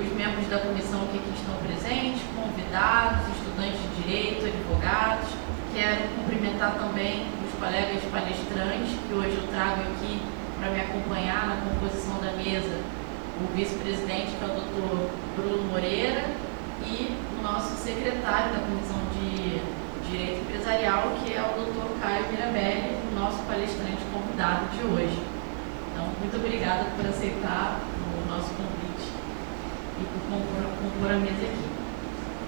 os membros da comissão que aqui estão presentes, convidados, estudantes de direito, advogados. Quero cumprimentar também os colegas palestrantes que hoje eu trago aqui para me acompanhar na composição da mesa, o vice-presidente, que é o Dr. Bruno Moreira, e o nosso secretário da Comissão de Direito Empresarial, que é o Dr. Caio Mirabelli, o nosso palestrante convidado de hoje. Então, muito obrigada por aceitar o nosso convite e por compor a mesa aqui.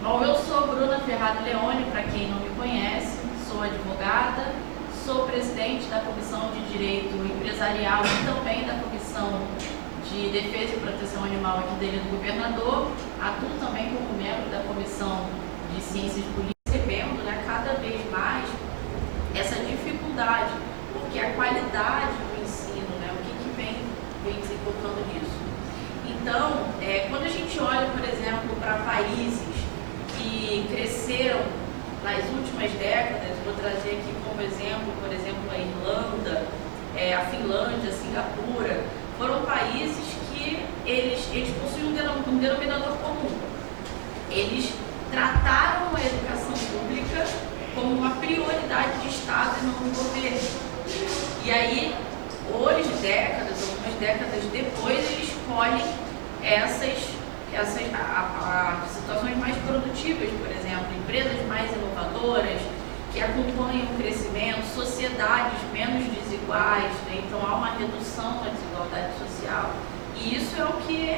Bom, eu sou Bruna Ferrado Leone, para quem não me conhece, sou advogada, sou presidente da Comissão de Direito Empresarial e também da Comissão de Defesa e Proteção Animal aqui da Ilha do Governador, atuo também como membro da Comissão de Ciências Políticas, percebendo, né, cada vez mais essa dificuldade, porque a qualidade do ensino, né, o que vem desembolando nisso. Então, quando a gente olha, por exemplo, para países que cresceram nas últimas décadas, vou trazer aqui como exemplo, por exemplo, a Irlanda, a Finlândia, a Singapura, foram países que eles possuem um denominador comum. Eles trataram a educação pública como uma prioridade de Estado e não do governo. E aí, hoje, algumas décadas depois, eles escolhem essas situações mais produtivas, por exemplo, empresas mais inovadoras, que acompanham o crescimento, sociedades menos desiguais, né? Então há uma redução da desigualdade social. E isso é o que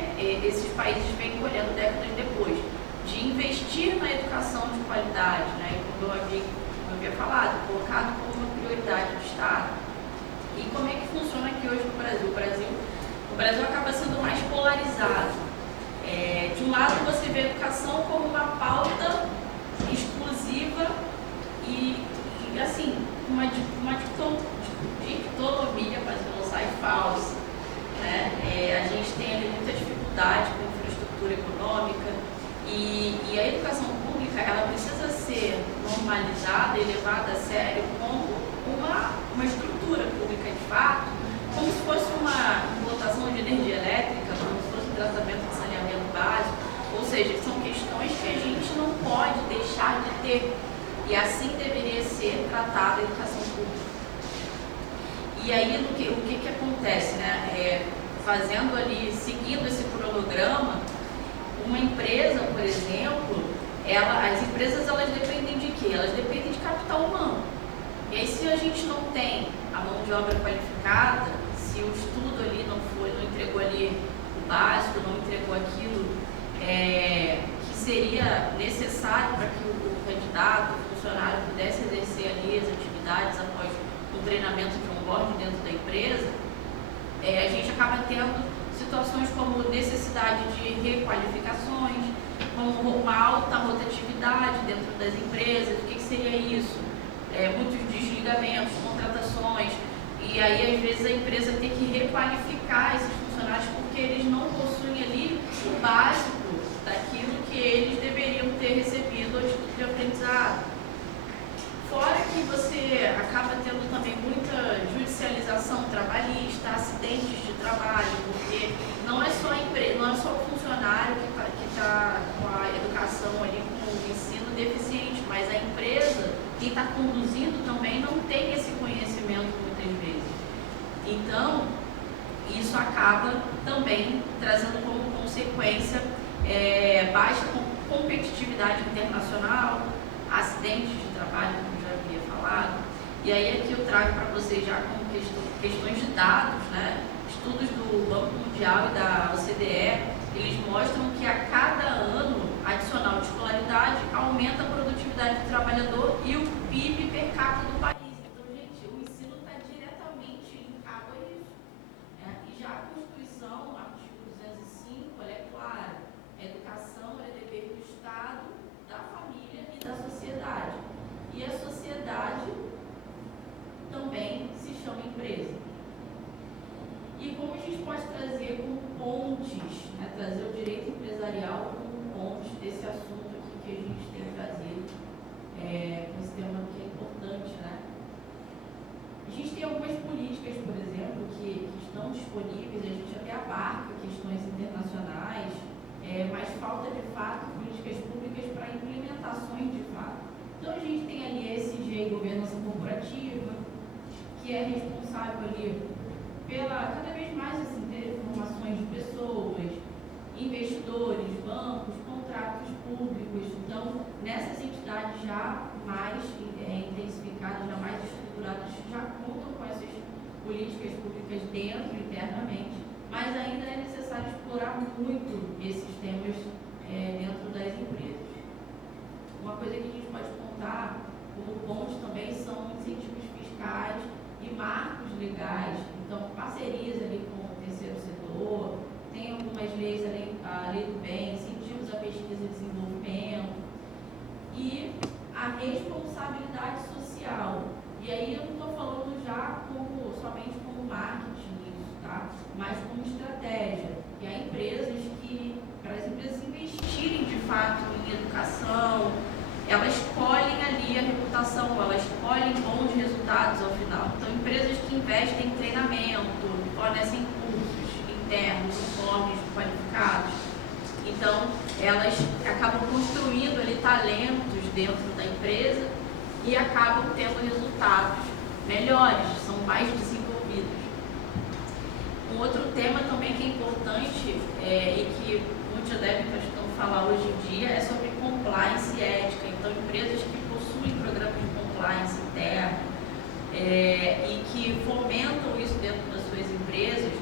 esses países vêm colhendo décadas depois, de investir na educação de qualidade, né? E como eu havia falado, colocado como uma prioridade do Estado. E como é que funciona aqui hoje no Brasil? O Brasil acaba sendo mais polarizado. De um lado, você vê a educação como uma pauta exclusiva e assim, uma dicotomia, mas não sai falsa. Né? A gente tem ali muita dificuldade com infraestrutura econômica e a educação pública, ela precisa ser normalizada e levada a sério como uma estrutura pública de fato, como se fosse uma implantação de energia elétrica, como se fosse um tratamento de saneamento básico, ou seja, são questões que a gente não pode deixar de ter, e assim deveria ser tratada a educação pública. E aí, o que acontece, né? Fazendo ali, seguindo esse cronograma, uma empresa, por exemplo, as empresas, elas dependem de quê? Elas dependem de capital humano. E aí, se a gente não tem a mão de obra qualificada, se o estudo ali não entregou ali o básico, não entregou aquilo que seria necessário para que o candidato, o funcionário pudesse exercer ali as atividades após o treinamento de onboarding dentro da empresa, a gente acaba tendo situações como necessidade de requalificações, como uma alta rotatividade dentro das empresas. O que seria isso? Muitos desligamentos, contratações, e aí às vezes a empresa tem que requalificar esses funcionários porque eles não possuem ali o básico daquilo que eles deveriam ter recebido a título de aprendizado. Fora que você acaba tendo também muita judicialização trabalhista, acidentes de trabalho, porque não é só o funcionário que está com a educação ali, com o ensino deficiente, mas a empresa, quem está conduzindo também não tem esse conhecimento muitas vezes. Então, isso acaba também trazendo como consequência baixa competitividade internacional, acidentes de trabalho, como já havia falado. E aí aqui eu trago para vocês já como questões de dados, né? Estudos do Banco Mundial e da OCDE, eles mostram que a cada ano adicional de escolaridade aumenta a produtividade do trabalhador e o PIB per capita do país. Então, gente, o ensino está diretamente linkado a isso. Né? E já a Constituição, artigo 205, ela é clara. A educação é dever do Estado, da família e da sociedade. E a sociedade também se chama empresa. E como a gente pode trazer como pontes, né, trazer o direito empresarial corporativa, que é responsável ali pela, cada vez mais, assim, ter informações de pessoas, investidores, bancos, contratos públicos. Então, nessas entidades já mais intensificadas, já mais estruturadas, já contam com essas políticas públicas dentro, internamente, mas ainda é necessário explorar muito esses temas dentro das empresas. Uma coisa que a gente pode contar como pontos também são incentivos fiscais e marcos legais, então parcerias ali com o terceiro setor, tem algumas leis, a lei do bem, incentivos à pesquisa e desenvolvimento e a responsabilidade social. E aí eu não estou falando já somente como marketing isso, tá? Mas como estratégia. E há empresas que, para as empresas investirem de fato em educação, elas colhem ali a reputação, elas colhem bons resultados ao final. Então, empresas que investem em treinamento, fornecem cursos internos, uniformes qualificados. Então, elas acabam construindo ali talentos dentro da empresa e acabam tendo resultados melhores, são mais desenvolvidos. Um outro tema também que é importante e que muitos já devem estar falar hoje em dia é sobre compliance e ética. Então, empresas que possuem programas de compliance interno e que fomentam isso dentro das suas empresas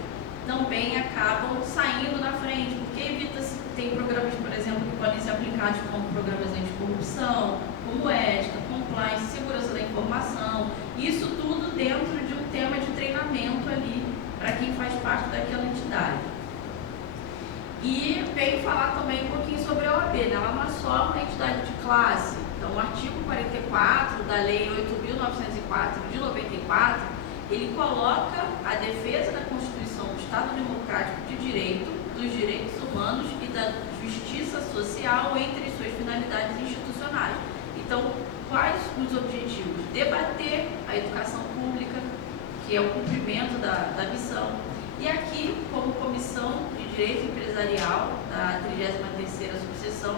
também acabam saindo na frente, porque evita-se, tem programas, por exemplo, que podem ser aplicados como programas anticorrupção, como ética, compliance, segurança da informação, isso tudo dentro de um tema de treinamento ali para quem faz parte daquela entidade. E venho falar também um pouquinho sobre a OAB, né? Ela não é só uma entidade de classe. Então, o artigo 44 da Lei 8.904 de 94, ele coloca a defesa da Constituição do Estado Democrático de Direito, dos direitos humanos e da justiça social entre suas finalidades institucionais. Então, quais os objetivos? Debater a educação pública, que é o cumprimento da missão. E aqui, como Comissão de Direito Empresarial da 33ª Subseção,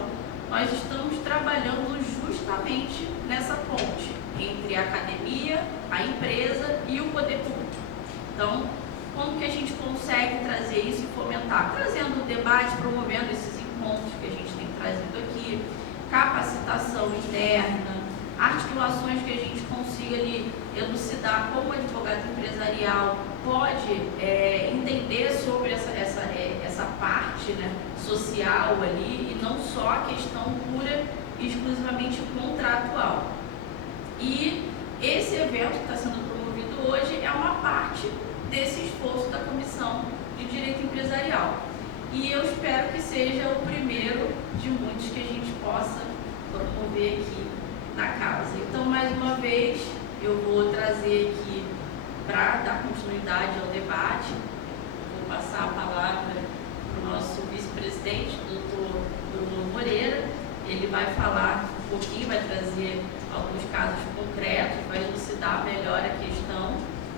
nós estamos trabalhando justamente nessa ponte entre a academia, a empresa e o poder público. Então, como que a gente consegue trazer isso e fomentar? Trazendo debate, promovendo esses encontros que a gente tem trazido aqui, capacitação interna, articulações que a gente consiga ali elucidar como o advogado empresarial pode entender sobre essa parte, né, social ali e não só a questão pura e exclusivamente contratual. E esse evento que está sendo promovido hoje é uma parte desse esforço da Comissão de Direito Empresarial. E eu espero que seja o primeiro de muitos que a gente possa promover aqui na causa. Então, mais uma vez, eu vou trazer aqui para dar continuidade ao debate, vou passar a palavra para o nosso vice-presidente, doutor Bruno Moreira. Ele vai falar um pouquinho, vai trazer alguns casos concretos, vai elucidar melhor a questão.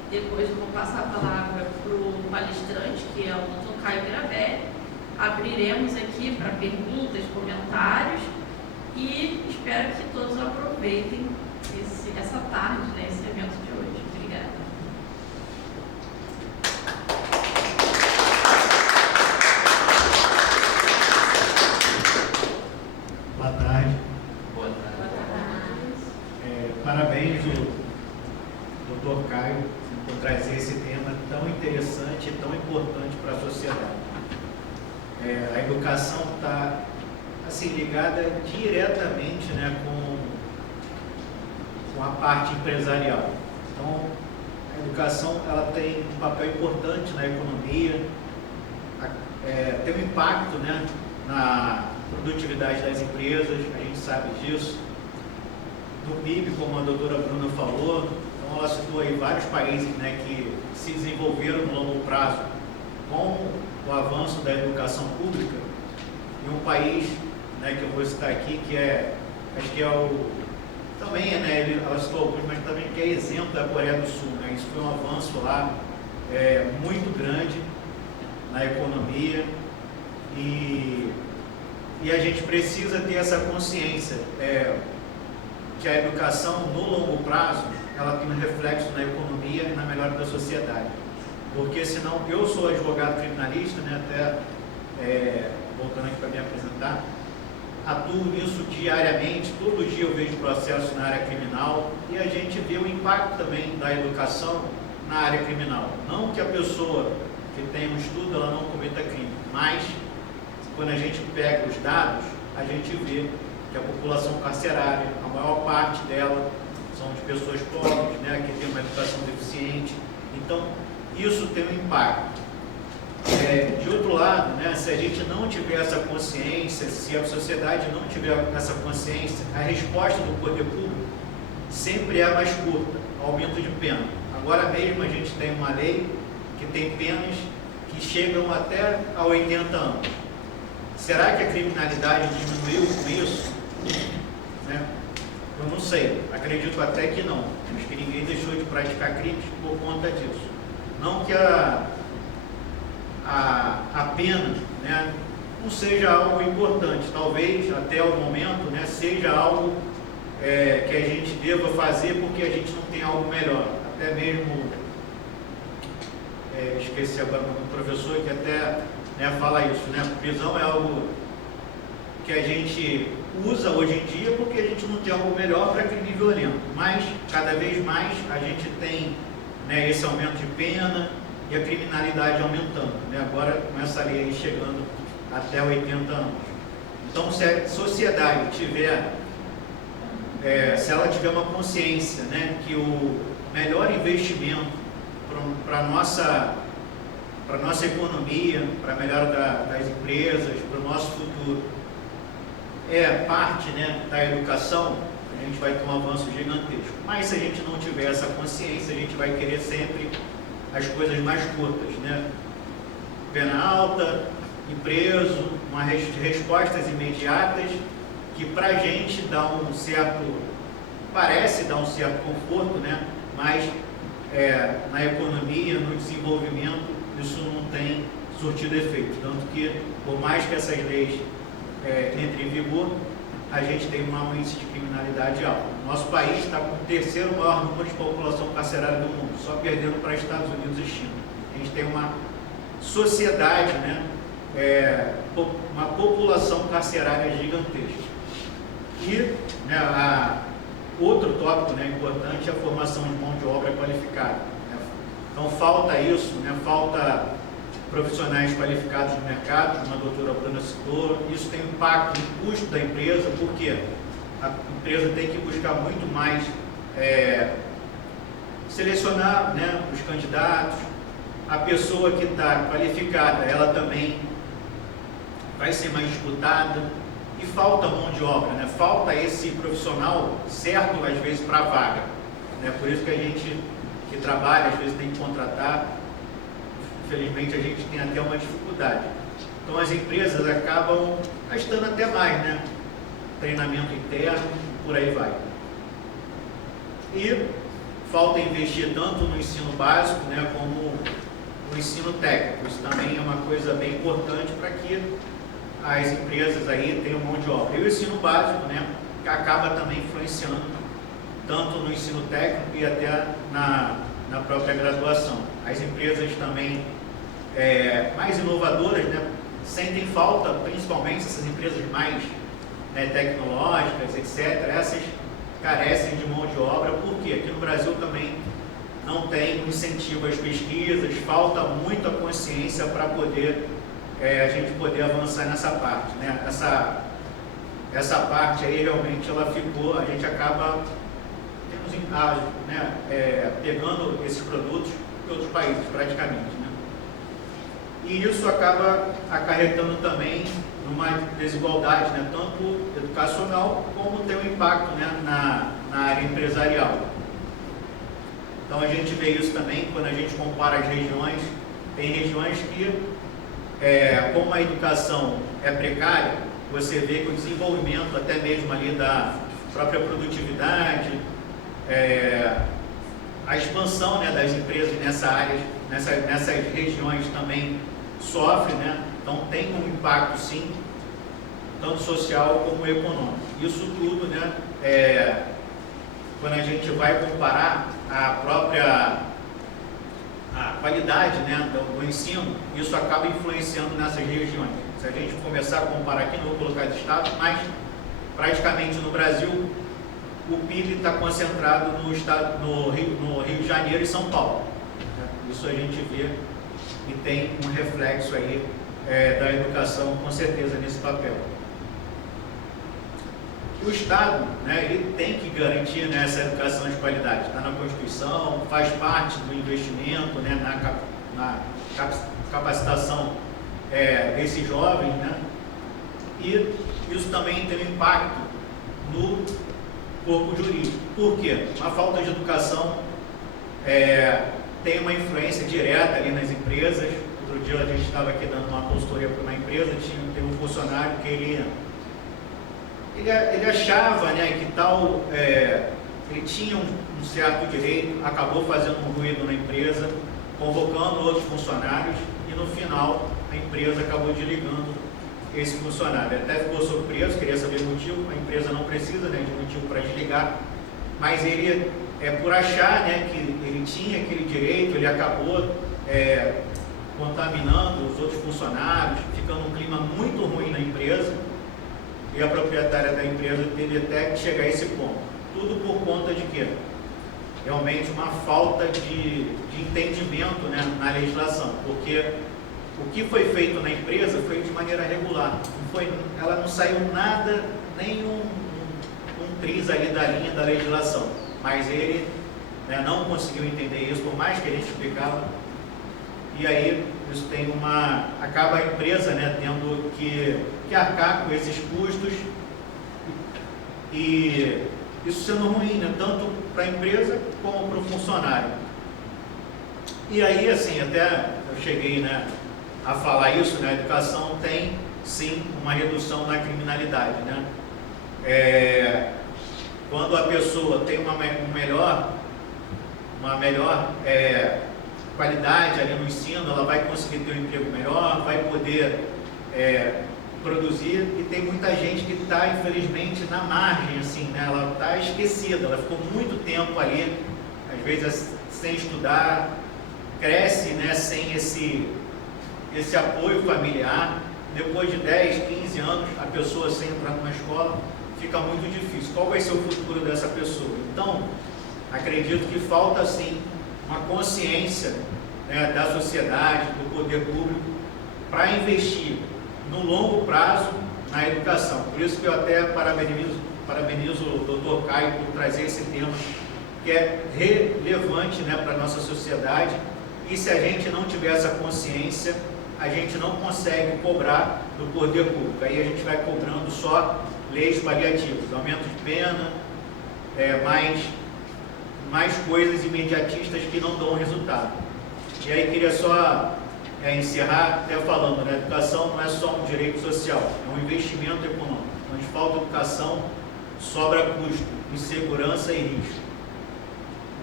Depois eu vou passar a palavra para o palestrante, que é o doutor Caio Miravelli. Abriremos aqui para perguntas, comentários e espero que todos aproveitem essa tarde, né, esse evento de hoje. Obrigada. Boa tarde. Boa tarde. Parabéns ao Dr. Caio por trazer esse tema tão interessante e tão importante para a sociedade. A educação está assim, ligada diretamente, né, com a parte empresarial. Então, a educação ela tem um papel importante na economia, tem um impacto, né, na produtividade das empresas, a gente sabe disso, do PIB, como a doutora Bruna falou. Então, ela citou aí vários países, né, que se desenvolveram no longo prazo com o avanço da educação pública, e um país, né, que eu vou citar aqui, que acho que também, né, ela citou alguns, mas também que é exemplo da Coreia do Sul, né? Isso foi um avanço lá muito grande na economia e a gente precisa ter essa consciência que a educação no longo prazo ela tem um reflexo na economia e na melhora da sociedade. Porque senão, eu sou advogado criminalista, né, até voltando aqui para me apresentar, atuo nisso diariamente, todo dia eu vejo processos na área criminal e a gente vê o impacto também da educação na área criminal. Não que a pessoa que tem um estudo, ela não cometa crime, mas quando a gente pega os dados, a gente vê que a população carcerária, a maior parte dela são de pessoas pobres, né, que tem uma educação deficiente. Então, isso tem um impacto. De outro lado, né, se a gente não tiver essa consciência, se a sociedade não tiver essa consciência, a resposta do poder público sempre é mais curta, aumento de pena. Agora mesmo a gente tem uma lei que tem penas que chegam até a 80 anos. Será que a criminalidade diminuiu com isso? Né? Eu não sei, acredito até que não. Acho que ninguém deixou de praticar crimes por conta disso. Não que a pena, né, não seja algo importante, talvez até o momento, né, seja algo que a gente deva fazer porque a gente não tem algo melhor. Até mesmo, esqueci agora um professor que até, né, fala isso, né, prisão é algo que a gente usa hoje em dia porque a gente não tem algo melhor para crime violento, mas cada vez mais a gente tem, né, esse aumento de pena e a criminalidade aumentando, né? Agora com essa lei aí chegando até 80 anos. Então, se a sociedade tiver, se ela tiver uma consciência, né, que o melhor investimento para a nossa economia, para a melhora das empresas, para o nosso futuro, é parte, né, da educação, a gente vai ter um avanço gigantesco. Mas se a gente não tiver essa consciência, a gente vai querer sempre as coisas mais curtas, né? Pena alta, ir preso, respostas imediatas, que para a gente dá um certo, parece dar um certo conforto, né? Mas na economia, no desenvolvimento, isso não tem surtido efeito. Tanto que, por mais que essas leis entrem em vigor, a gente tem um índice de criminalidade alto. Nosso país está com o terceiro maior número de população carcerária do mundo, só perdendo para Estados Unidos e China. A gente tem uma sociedade, né, uma população carcerária gigantesca. E, né, outro tópico, né, importante é a formação de mão de obra qualificada. Né? Então falta isso, né, falta profissionais qualificados no mercado, como a doutora Bruna citou. Isso tem impacto no custo da empresa, porque a empresa tem que buscar muito mais selecionar, né, os candidatos. A pessoa que está qualificada, ela também vai ser mais disputada, e falta mão de obra, né? Falta esse profissional certo, às vezes, para a vaga, né? Por isso que a gente que trabalha, às vezes, tem que contratar. Infelizmente, a gente tem até uma dificuldade. Então, as empresas acabam gastando até mais, né? Treinamento interno, por aí vai. E falta investir tanto no ensino básico, né, como no ensino técnico. Isso também é uma coisa bem importante para que as empresas aí tenham mão de obra. E o ensino básico, né, que acaba também influenciando tanto no ensino técnico e até na própria graduação. As empresas também mais inovadoras, né, sentem falta, principalmente essas empresas mais, né, tecnológicas, etc., essas carecem de mão de obra, porque aqui no Brasil também não tem incentivo às pesquisas, falta muita consciência para poder a gente poder avançar nessa parte, né? Essa parte aí realmente ela ficou, a gente acaba pegando esses produtos de outros países praticamente, né? E isso acaba acarretando também numa desigualdade, né, tanto educacional como tem um impacto, né, na área empresarial. Então a gente vê isso também quando a gente compara as regiões. Tem regiões que, como a educação é precária, você vê que o desenvolvimento até mesmo ali da própria produtividade, a expansão, né, das empresas nessas regiões também sofre, né? Então tem um impacto sim, tanto social como econômico. Isso tudo, né, quando a gente vai comparar a própria qualidade, né, do ensino, isso acaba influenciando nessas regiões. Se a gente começar a comparar aqui, não vou colocar de estado, mas praticamente no Brasil, o PIB está concentrado no Rio de Janeiro e São Paulo. Isso a gente vê e tem um reflexo aí da educação, com certeza, nesse papel. O Estado, né, ele tem que garantir, né, essa educação de qualidade. Está na Constituição, faz parte do investimento, né, na capacitação desses jovens, né, e isso também tem um impacto no corpo jurídico. Por quê? A falta de educação tem uma influência direta ali nas empresas. Outro dia a gente estava aqui dando uma consultoria para uma empresa, teve um funcionário que ele achava, né, que ele tinha um certo direito, acabou fazendo um ruído na empresa, convocando outros funcionários e no final a empresa acabou desligando esse funcionário. Ele até ficou surpreso, queria saber o motivo. A empresa não precisa, né, de motivo para desligar, mas ele, por achar, né, que ele tinha aquele direito, ele acabou contaminando os outros funcionários, ficando um clima muito ruim na empresa. E a proprietária da empresa teve até que chegar a esse ponto. Tudo por conta de quê? Realmente uma falta de entendimento, né, na legislação, porque o que foi feito na empresa foi de maneira regular. Ela não saiu nada, nem um triz ali da linha da legislação. Mas ele, né, não conseguiu entender isso, por mais que a gente explicava. E aí isso acaba a empresa, né, tendo que arcar com esses custos, e isso sendo ruim, né, tanto para a empresa como para o funcionário. E aí, assim, até eu cheguei, né, a falar isso, né, a educação tem sim uma redução na criminalidade, né? Quando a pessoa tem uma melhor qualidade ali no ensino, ela vai conseguir ter um emprego melhor, vai poder produzir, e tem muita gente que está, infelizmente, na margem, assim, né? Ela está esquecida, ela ficou muito tempo ali, às vezes sem estudar, cresce, né, sem esse apoio familiar. Depois de 10, 15 anos, a pessoa sem entrar numa escola, fica muito difícil. Qual vai ser o futuro dessa pessoa? Então, acredito que falta, sim, uma consciência, né, da sociedade, do poder público, para investir no longo prazo na educação. Por isso que eu até parabenizo o Dr. Caio por trazer esse tema, que é relevante, né, para a nossa sociedade, e se a gente não tiver essa consciência, a gente não consegue cobrar do poder público. Aí a gente vai cobrando só leis paliativas, aumento de pena, mais coisas imediatistas que não dão resultado. E aí queria só encerrar até falando, né, a educação não é só um direito social, é um investimento econômico. Onde falta educação, sobra custo, insegurança e risco.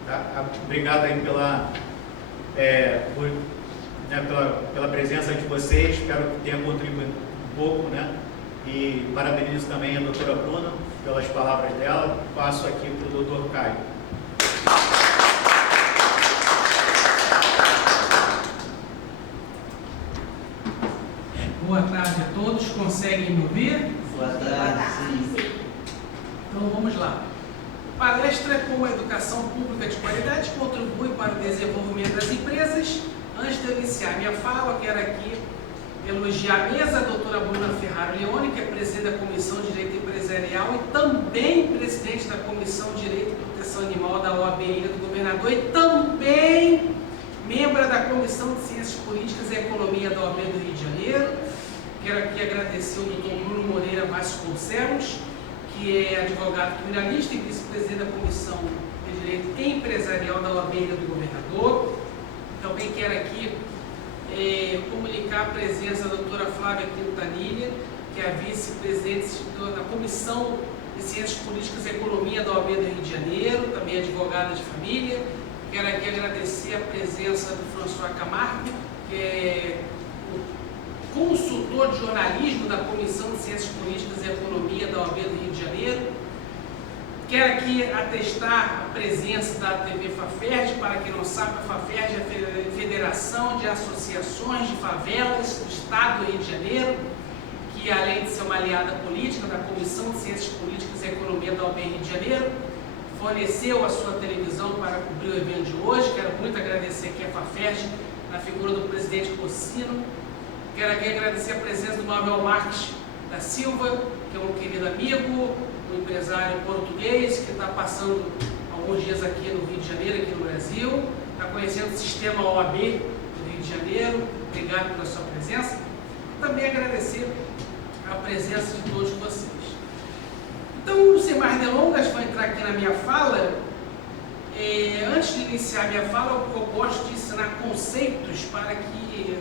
Tá? Obrigado aí pela presença de vocês, espero que tenha contribuído um pouco, né? E parabenizo também a doutora Bruna pelas palavras dela. Passo aqui para o doutor Caio. Boa tarde a todos, conseguem me ouvir? Boa tarde. Então vamos lá. Palestra como a educação pública de qualidade contribui para o desenvolvimento das empresas. Antes de eu iniciar minha fala, eu quero aqui elogiar a mesa, a doutora Bruna Ferraro Leone, que é presidente da Comissão de Direito Empresarial e também presidente da Comissão de Direito e Proteção Animal da OAB Ilha do Governador, e também membro da Comissão de Ciências Políticas e Economia da OAB do Rio de Janeiro. Quero aqui agradecer o doutor Bruno Moreira Vasconcelos, que é advogado criminalista e vice-presidente da Comissão de Direito Empresarial da OAB Ilha do Governador. Também quero aqui comunicar a presença da doutora Flávia Quintanilha, que é a vice-presidente da Comissão de Ciências Políticas e Economia da OAB do Rio de Janeiro, também advogada de família. Quero aqui agradecer a presença do François Camargo, que é o consultor de jornalismo da Comissão de Ciências Políticas e Economia da OAB do Rio de Janeiro. Quero aqui atestar a presença da TV Faferj. Para quem não sabe, a Faferj é a Federação de Associações de Favelas do Estado do Rio de Janeiro, que além de ser uma aliada política da Comissão de Ciências Políticas e Economia da OAB Rio de Janeiro, forneceu a sua televisão para cobrir o evento de hoje. Quero muito agradecer aqui a Faferj, na figura do presidente Cocino. Quero aqui agradecer a presença do Manuel Marques da Silva, que é um querido amigo, um empresário português, que está passando alguns dias aqui no Rio de Janeiro, aqui no Brasil, está conhecendo o sistema OAB do Rio de Janeiro. Obrigado pela sua presença. Também agradecer a presença de todos vocês. Então, sem mais delongas, vou entrar aqui na minha fala. Antes de iniciar minha fala, eu gosto de ensinar conceitos para que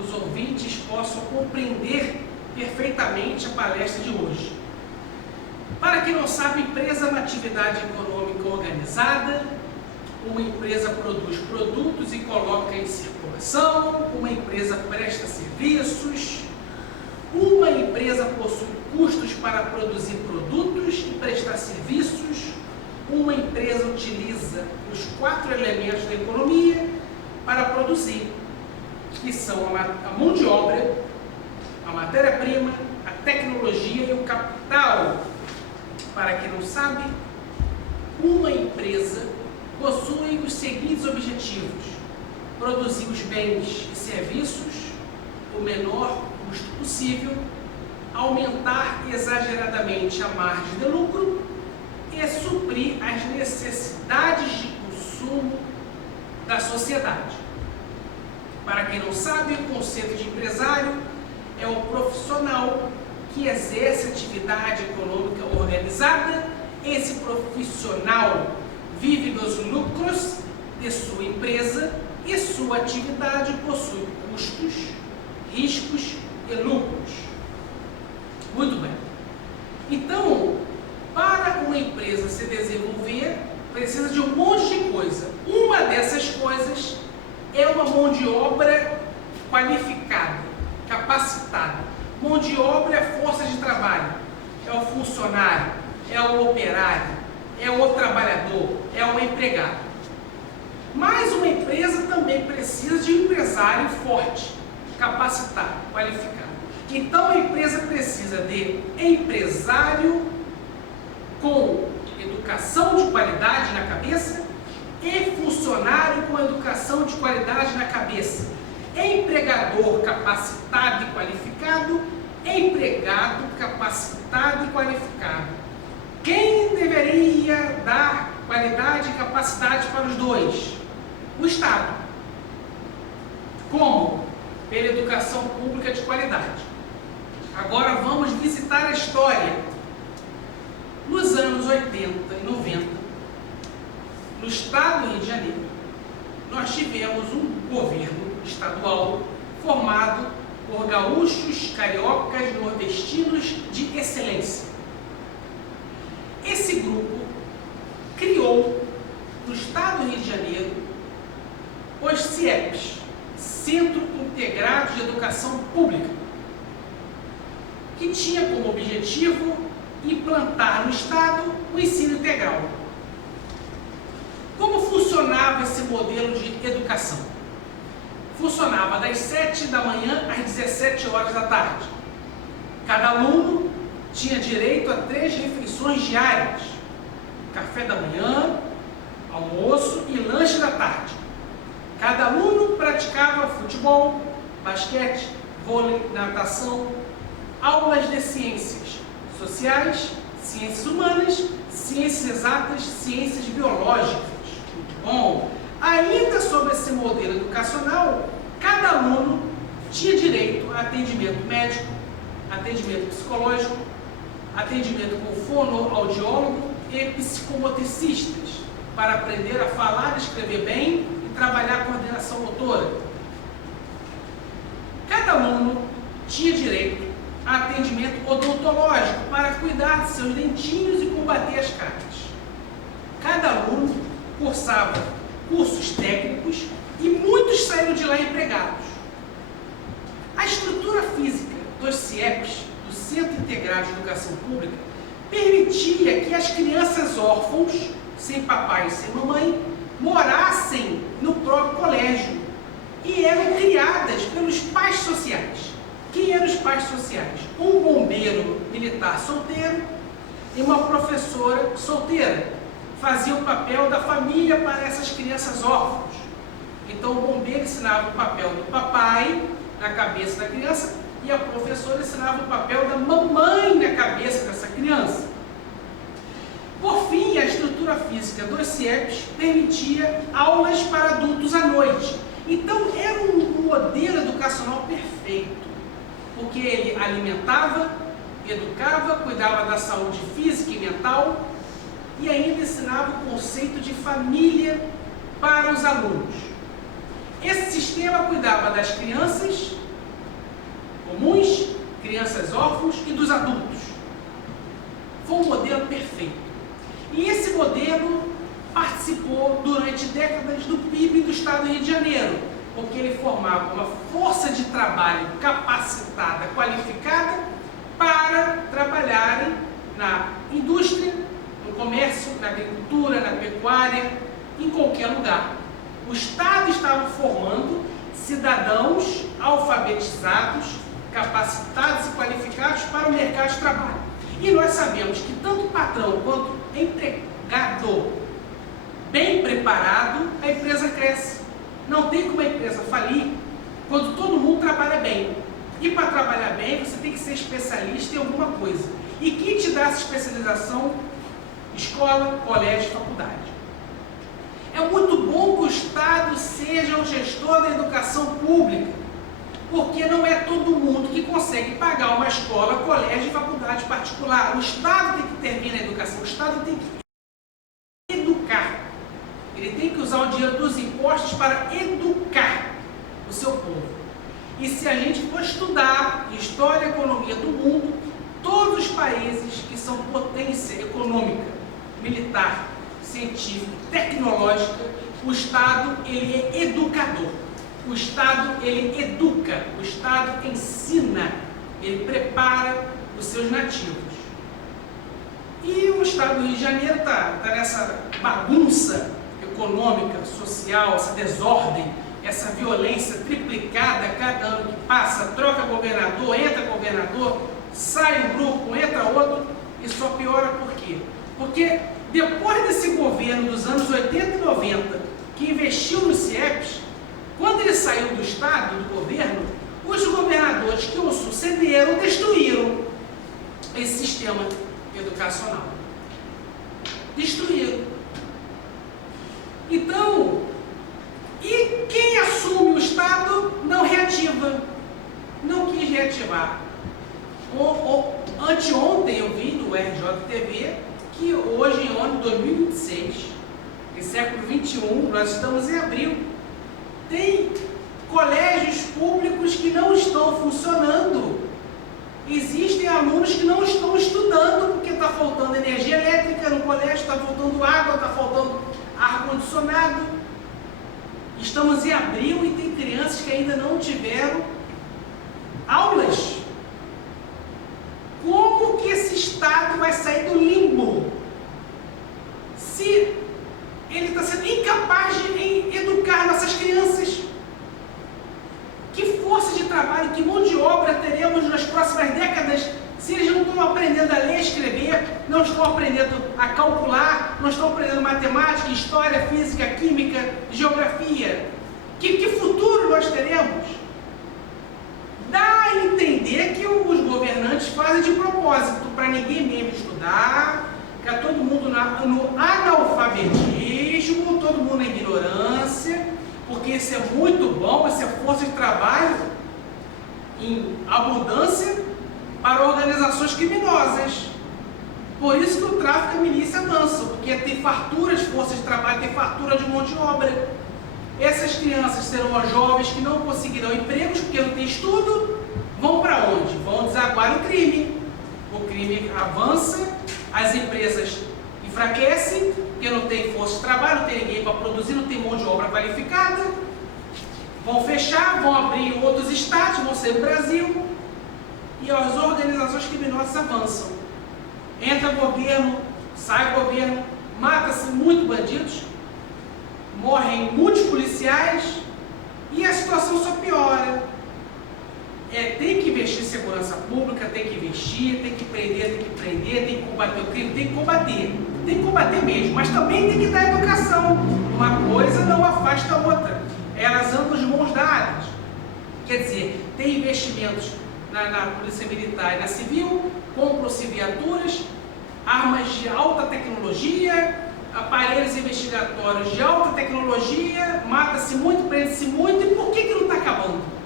os ouvintes possam compreender perfeitamente a palestra de hoje. Para quem não sabe, empresa é uma atividade econômica organizada. Uma empresa produz produtos e coloca em circulação. Uma empresa presta serviços. Uma empresa possui custos para produzir produtos e prestar serviços. Uma empresa utiliza os 4 elementos da economia para produzir, que são a mão de obra, a matéria-prima, a tecnologia e o capital. Para quem não sabe, uma empresa possui os seguintes objetivos: produzir os bens e serviços o menor custo possível, aumentar exageradamente a margem de lucro e suprir as necessidades de consumo da sociedade. Para quem não sabe, o conceito de empresário é o profissional que exerce atividade econômica organizada. Esse profissional vive dos lucros de sua empresa e sua atividade possui custos, riscos e lucros. Muito bem. Então, para uma empresa se desenvolver, precisa de um monte de coisa. Uma dessas coisas é uma mão de obra qualificada, capacitada. Mão de obra é força de trabalho, é o funcionário, é o operário, é o trabalhador, é o empregado. Mas uma empresa também precisa de um empresário forte, capacitado, qualificado. Então a empresa precisa de empresário com educação de qualidade na cabeça e funcionário com educação de qualidade na cabeça. Empregador capacitado e qualificado, empregado capacitado e qualificado. Quem deveria dar qualidade e capacidade para os dois? O Estado. Como? Pela educação pública de qualidade. Agora vamos visitar a história. Nos anos 80 e 90, no estado do Rio de Janeiro, nós tivemos um governo estadual formado por gaúchos, cariocas, nordestinos de excelência. Esse grupo criou, no estado do Rio de Janeiro, os CIEPs, Centro Integrado de Educação Pública, que tinha como objetivo implantar no estado o ensino integral. Como funcionava esse modelo de educação? Funcionava das 7 da manhã às 17 horas da tarde. Cada aluno tinha direito a 3 refeições diárias: café da manhã, almoço e lanche da tarde. Cada aluno praticava futebol, basquete, vôlei, natação, aulas de ciências sociais, ciências humanas, ciências exatas, ciências biológicas. Muito bom! Ainda sobre esse modelo educacional, cada aluno tinha direito a atendimento médico, atendimento psicológico, atendimento com fonoaudiólogo e psicomotricistas, para aprender a falar e escrever bem e trabalhar a coordenação motora. Cada aluno tinha direito a atendimento odontológico para cuidar de seus dentinhos e combater as cáries. Cada aluno cursava cursos técnicos e muitos saíram de lá empregados. A estrutura física dos CIEPs, do Centro Integrado de Educação Pública, permitia que as crianças órfãos, sem papai e sem mamãe, morassem no próprio colégio e eram criadas pelos pais sociais. Quem eram os pais sociais? Um bombeiro militar solteiro e uma professora solteira. Fazia o papel da família para essas crianças órfãs. Então o bombeiro ensinava o papel do papai na cabeça da criança e a professora ensinava o papel da mamãe na cabeça dessa criança. Por fim, a estrutura física dos CIEPs permitia aulas para adultos à noite. Então era um modelo educacional perfeito, porque ele alimentava, educava, cuidava da saúde física e mental e ainda ensinava o conceito de família para os alunos. Esse sistema cuidava das crianças comuns, crianças órfãos e dos adultos. Foi um modelo perfeito. E esse modelo participou durante décadas do PIB do Estado do Rio de Janeiro, porque ele formava uma força de trabalho capacitada, qualificada, para trabalharem na indústria, no comércio, na agricultura, na pecuária, em qualquer lugar. O Estado estava formando cidadãos alfabetizados, capacitados e qualificados para o mercado de trabalho. E nós sabemos que tanto o patrão quanto o empregado bem preparado, a empresa cresce. Não tem como a empresa falir quando todo mundo trabalha bem. E para trabalhar bem, você tem que ser especialista em alguma coisa. E quem te dá essa especialização? Escola, colégio, faculdade. É muito bom que o Estado seja o gestor da educação pública, porque não é todo mundo que consegue pagar uma escola, colégio e faculdade particular. O Estado tem que intervir na educação, o Estado tem que educar. Ele tem que usar o dinheiro dos impostos para educar o seu povo. E se a gente for estudar história e economia do mundo, todos os países que são potência econômica, militar, científica, tecnológica, o Estado ele é educador. O Estado ele educa, o Estado ensina, ele prepara os seus nativos. E o Estado do Rio de Janeiro está nessa bagunça econômica, social, essa desordem, essa violência triplicada cada ano que passa, troca governador, entra governador, sai um grupo, entra outro, e só piora por quê? Porque depois desse governo dos anos 80 e 90, que investiu nos CIEPs, quando ele saiu do Estado, do governo, os governadores que o sucederam destruíram esse sistema educacional. Destruíram. Então, e quem assume o Estado não reativa, não quis reativar. Anteontem eu vi no RJTV que hoje, em ano 2026, em século XXI, nós estamos em abril, tem colégios públicos que não estão funcionando. Existem alunos que não estão estudando porque está faltando energia elétrica no colégio, está faltando água, está faltando ar-condicionado. Estamos em abril e tem crianças que ainda não tiveram aulas. Como que esse Estado vai sair do limbo se ele está sendo incapaz de educar nossas crianças? Que força de trabalho, que mão de obra teremos nas próximas décadas se eles não estão aprendendo a ler, escrever, não estão aprendendo a calcular, não estão aprendendo matemática, história, física, química, geografia? Que futuro nós teremos? Dá a entender que os governantes fazem de propósito, para ninguém mesmo estudar, ficar todo mundo no analfabetismo, todo mundo na ignorância, porque isso é muito bom, isso é força de trabalho em abundância para organizações criminosas. Por isso que o tráfico e a milícia avançam, porque tem fartura de força de trabalho, tem fartura de mão de obra. Essas crianças serão as jovens que não conseguirão empregos porque não tem estudo, vão para onde? Vão desaguar no crime. O crime avança, as empresas enfraquecem, porque não tem força de trabalho, não tem ninguém para produzir, não tem mão de obra qualificada. Vão fechar, vão abrir em outros estados, vão ser o Brasil, e as organizações criminosas avançam. Entra governo, sai governo, mata-se muitos bandidos, morrem muitos policiais e a situação só piora. Tem que investir em segurança pública, tem que investir, tem que prender, tem que combater o crime, tem que combater mesmo, mas também tem que dar educação. Uma coisa não afasta a outra, elas andam de mãos dadas. Quer dizer, tem investimentos na Polícia Militar e na Civil, compram-se viaturas, armas de alta tecnologia, aparelhos investigatórios de alta tecnologia, mata-se muito, prende-se muito, e por que não está acabando?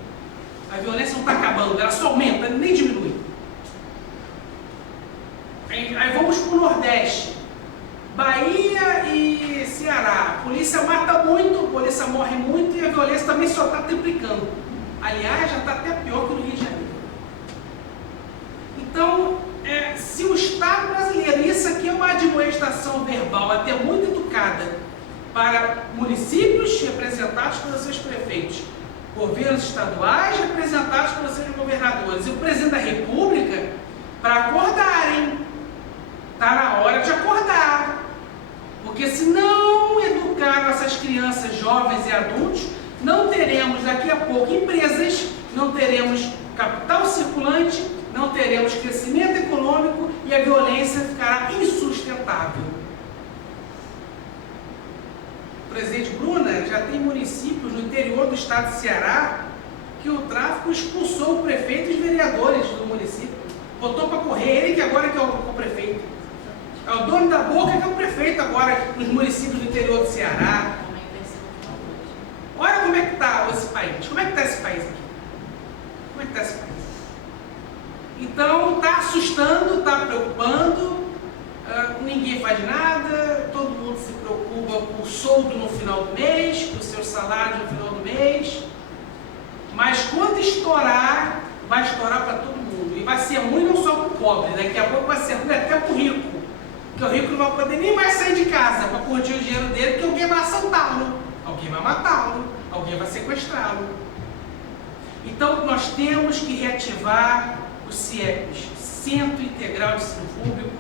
A violência não está acabando, ela só aumenta, nem diminui. Aí vamos para o Nordeste, Bahia e Ceará. A polícia mata muito, a polícia morre muito e a violência também só está triplicando. Aliás, já está até pior que no Rio de Janeiro. Então, se o Estado brasileiro, isso aqui é uma admoestação verbal até muito educada para municípios representados pelos seus prefeitos, governos estaduais representados pelos seus governadores e o presidente da República, para acordarem. Está na hora de acordar. Porque se não educar nossas crianças, jovens e adultos, não teremos daqui a pouco empresas, não teremos capital circulante, não teremos crescimento econômico e a violência ficará insustentável. O presidente Bruna já tem municípios no interior do estado de Ceará que o tráfico expulsou o prefeito e os vereadores do município. Botou para correr, ele que agora que é o prefeito. É o dono da boca que é o prefeito agora nos municípios do interior do Ceará. Olha como é que está esse país. Como é que está esse país aqui? Como é que está esse país? Então está assustando, está preocupando, ninguém faz nada, todo mundo se preocupa com o soldo no final do mês, com o seu salário no final do mês, mas quando estourar, vai estourar para todo mundo, e vai ser ruim não só para o pobre, daqui a pouco vai ser ruim até para o rico, porque o rico não vai poder nem mais sair de casa para curtir o dinheiro dele, porque alguém vai assaltá-lo, alguém vai matá-lo, alguém vai sequestrá-lo. Então nós temos que reativar os CIEPs, Centro Integral de Ensino Público.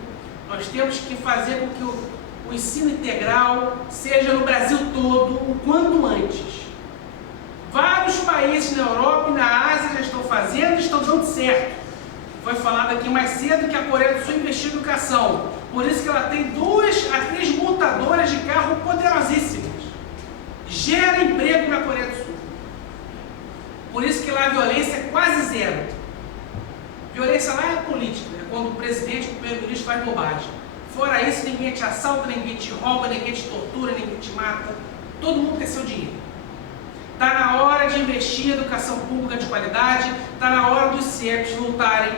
Nós temos que fazer com que o ensino integral seja no Brasil todo o quanto antes. Vários países na Europa e na Ásia já estão fazendo e estão dando certo. Foi falado aqui mais cedo que a Coreia do Sul investiu em educação. Por isso que ela tem 2 a 3 montadoras de carro poderosíssimas. Gera emprego na Coreia do Sul. Por isso que lá a violência é quase zero. Violência lá é política, né? Quando o presidente e o primeiro-ministro faz bobagem. Fora isso, ninguém te assalta, ninguém te rouba, ninguém te tortura, ninguém te mata. Todo mundo quer seu dinheiro. Está na hora de investir em educação pública de qualidade, está na hora dos CIEPs voltarem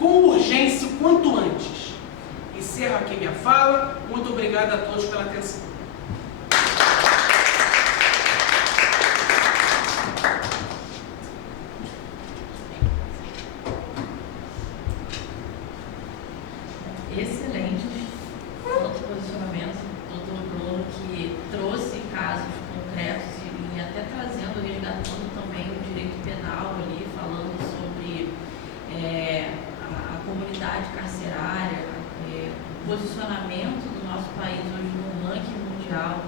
com urgência o quanto antes. Encerro aqui minha fala. Muito obrigado a todos pela atenção. Excelente posicionamento do Dr. Bruno, que trouxe casos concretos e até trazendo, resgatando também o direito penal ali, falando sobre a comunidade carcerária, o posicionamento do nosso país hoje no ranking mundial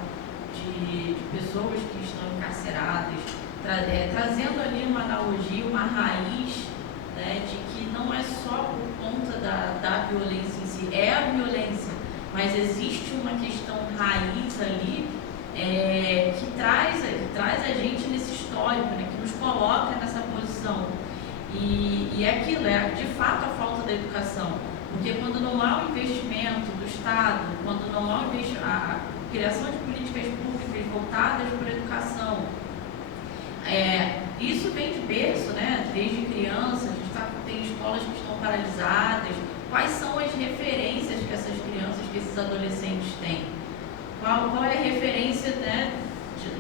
de pessoas que estão encarceradas, trazendo ali uma analogia, uma raiz, né, de que não é só por conta da violência em si, é a violência, mas existe uma questão raiz ali que traz a gente nesse histórico, né, que nos coloca nessa posição. E é aquilo, de fato a falta da educação, porque quando não há o investimento do Estado, quando não há a criação de políticas públicas voltadas para a educação, isso vem de berço, né? Desde criança, a gente tem escolas que estão paralisadas. Quais são as referências que essas crianças, que esses adolescentes têm? Qual é a referência, né?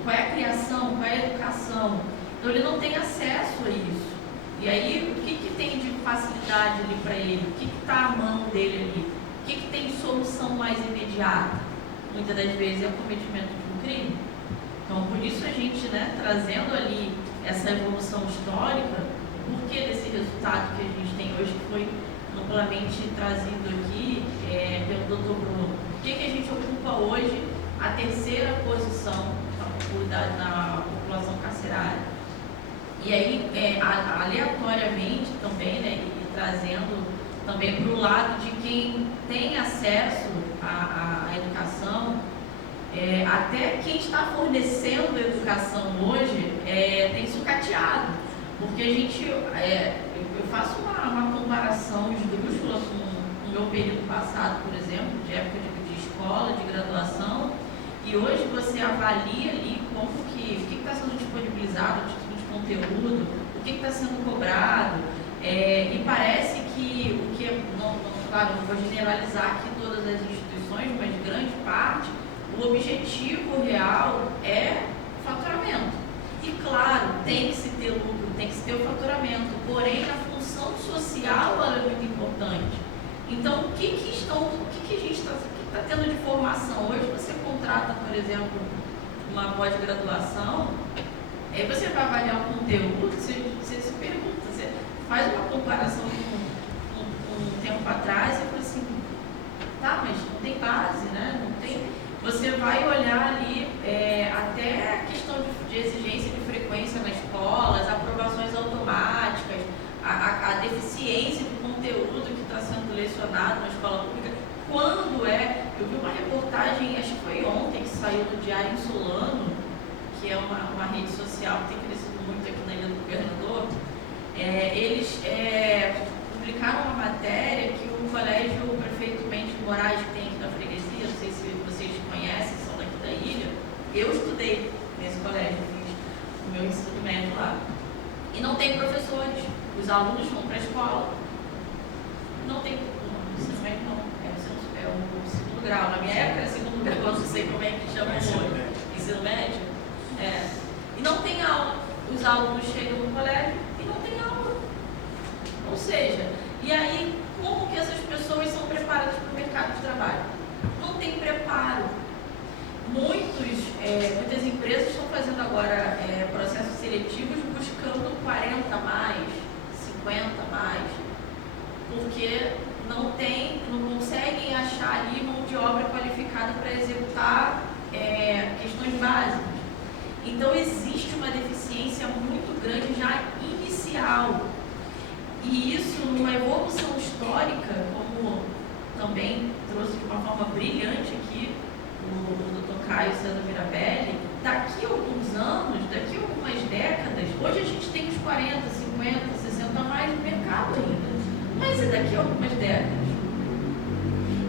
Qual é a criação, qual é a educação? Então ele não tem acesso a isso. E aí, o que tem de facilidade ali para ele? O que está à mão dele ali? O que tem de solução mais imediata? Muitas das vezes é o cometimento de um crime. Então, por isso a gente, né, trazendo ali essa evolução histórica, o porquê desse resultado que a gente tem hoje, que foi amplamente trazido aqui, pelo Dr. Bruno, por que a gente ocupa hoje a terceira posição na população carcerária? E aí, aleatoriamente também, né, e trazendo também para o lado de quem tem acesso à educação, até quem está fornecendo educação hoje tem sucateado, porque a gente, eu faço uma comparação esdrúxula com o meu período passado, por exemplo, de época de escola, de graduação, e hoje você avalia ali como o que está sendo disponibilizado, o tipo de conteúdo, o que está sendo cobrado, e parece que claro, não vou generalizar aqui todas as instituições, mas grande parte, o objetivo real é faturamento. E claro, tem que se ter lucro, tem que se ter o faturamento, porém a função social ela é muito importante. Então, o que a gente está tendo de formação? Hoje você contrata, por exemplo, uma pós-graduação, aí você vai avaliar o conteúdo, você se pergunta, você faz uma comparação com um tempo atrás e fala assim, tá, mas não tem base, né? Não tem. Você vai olhar ali até a questão de exigência de frequência na escola, as aprovações automáticas, a deficiência do conteúdo que está sendo lecionado na escola pública. Eu vi uma reportagem, acho que foi ontem, que saiu do Diário Insulano, que é uma rede social que tem crescido muito aqui na Ilha do Governador. Eles publicaram uma matéria que o colégio Prefeito Mendes Moraes, que tem aqui na freguesia, não sei se vocês conhecem, são daqui da ilha, eu estudei nesse colégio, fiz o meu ensino médio lá. E não tem professores, os alunos vão para a escola, não tem ensino médio não, é o segundo grau, na minha época era segundo grau, eu não sei como é que chama hoje, ensino médio, e não tem aula, os alunos chegam no colégio e não tem aula, ou seja, e aí como que essas pessoas são preparadas para o mercado de trabalho? Não tem preparo. Muitas empresas estão fazendo agora processos seletivos buscando 40 mais, 50 mais, porque não conseguem achar ali mão de obra qualificada para executar questões básicas. Então existe uma deficiência muito grande já inicial. E isso, numa evolução histórica, como também trouxe de uma forma brilhante aqui o Dr. Caio César Mirabelli, daqui a alguns anos, daqui a algumas décadas, hoje a gente tem uns 40, 50, 60 mais no mercado ainda, mas e daqui a algumas décadas?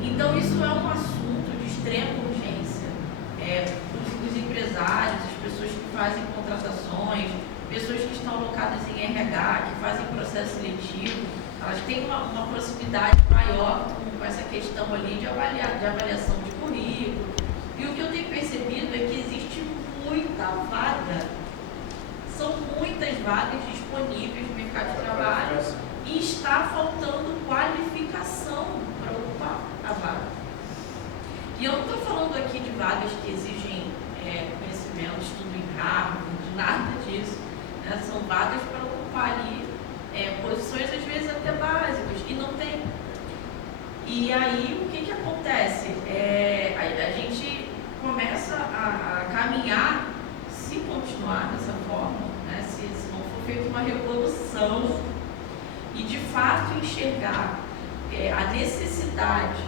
Então isso é um assunto de extrema urgência. Os empresários, as pessoas que fazem contratações, pessoas que estão alocadas em RH, que fazem processo seletivo, elas têm uma proximidade maior com essa questão ali de avaliação de currículo. E o que eu tenho percebido é que existe muita vaga, são muitas vagas disponíveis no mercado de trabalho e está faltando qualificação para ocupar a vaga. E eu não estou falando aqui de vagas que exigem conhecimento, estudo em Harvard, nada disso. São vagas para ocupar ali posições às vezes até básicas e não tem. E aí o que acontece? A gente começa a caminhar, se continuar dessa forma, né? Se não for feita uma revolução e de fato enxergar a necessidade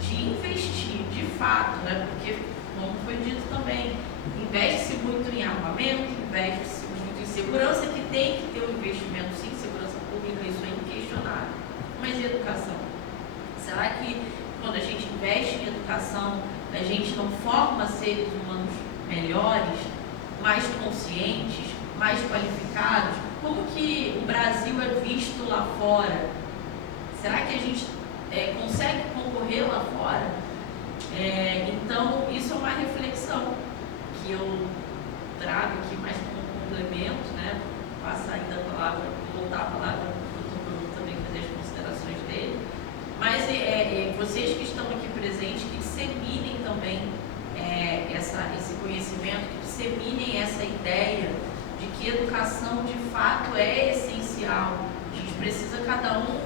de investir de fato, né? Porque, como foi dito também, investe-se muito em armamento, investe-se muito em segurança, que tem que ter um investimento, sim, segurança pública, isso é inquestionável. Mas e educação? Será que quando a gente investe em educação, a gente não forma seres humanos melhores, mais conscientes, mais qualificados? Como que o Brasil é visto lá fora? Será que a gente consegue concorrer lá fora? Então, isso é uma reflexão que eu trago aqui mais como complemento, né? Passar ainda a palavra, voltar a palavra para o Dr. Bruno também fazer as considerações dele. Mas vocês que estão aqui presentes, que disseminem também esse conhecimento, que disseminem essa ideia de que educação de fato é essencial. A gente precisa cada um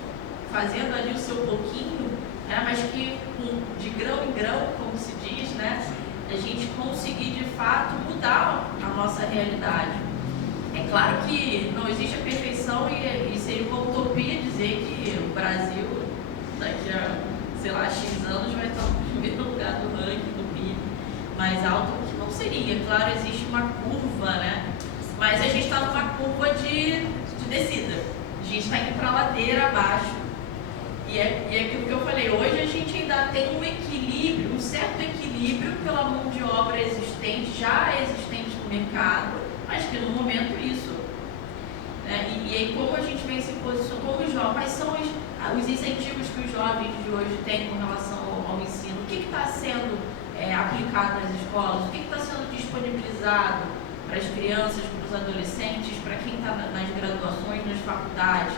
fazendo ali o seu pouquinho, né, mas que com nossa realidade. É claro que não existe a perfeição e seria uma utopia dizer que o Brasil, daqui a, sei lá, X anos, vai estar no primeiro lugar do ranking do PIB mais alto, que não seria. Claro, existe uma curva, né? Mas a gente está numa curva de descida. A gente está indo para a ladeira abaixo. E é aquilo que eu falei, hoje a gente ainda tem um equilíbrio, um certo equilíbrio pela mão de obra existente, já existente no mercado, mas que no momento isso. E aí como a gente vem se posicionando como jovem, quais são os incentivos que os jovens de hoje têm com relação ao ensino? O que está sendo aplicado nas escolas? O que está sendo disponibilizado para as crianças, para os adolescentes, para quem está nas graduações, nas faculdades?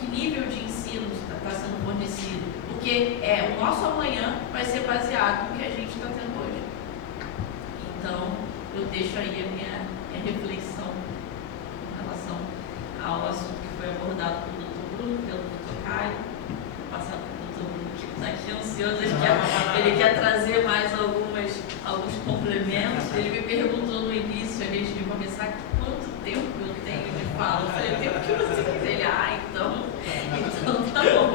Que nível de ensino está sendo fornecido? Porque o nosso amanhã vai ser baseado no que a gente está tendo hoje. Então, eu deixo aí a minha reflexão em relação ao assunto que foi abordado pelo Dr. Bruno, pelo Dr. Caio, passado pelo Dr. Bruno, que está aqui ansioso, ele quer trazer mais alguns complementos. Ele me perguntou no início, antes de começar, quanto tempo eu tenho de fala. Eu falei, o tempo que você quiser. Ele, então tá bom.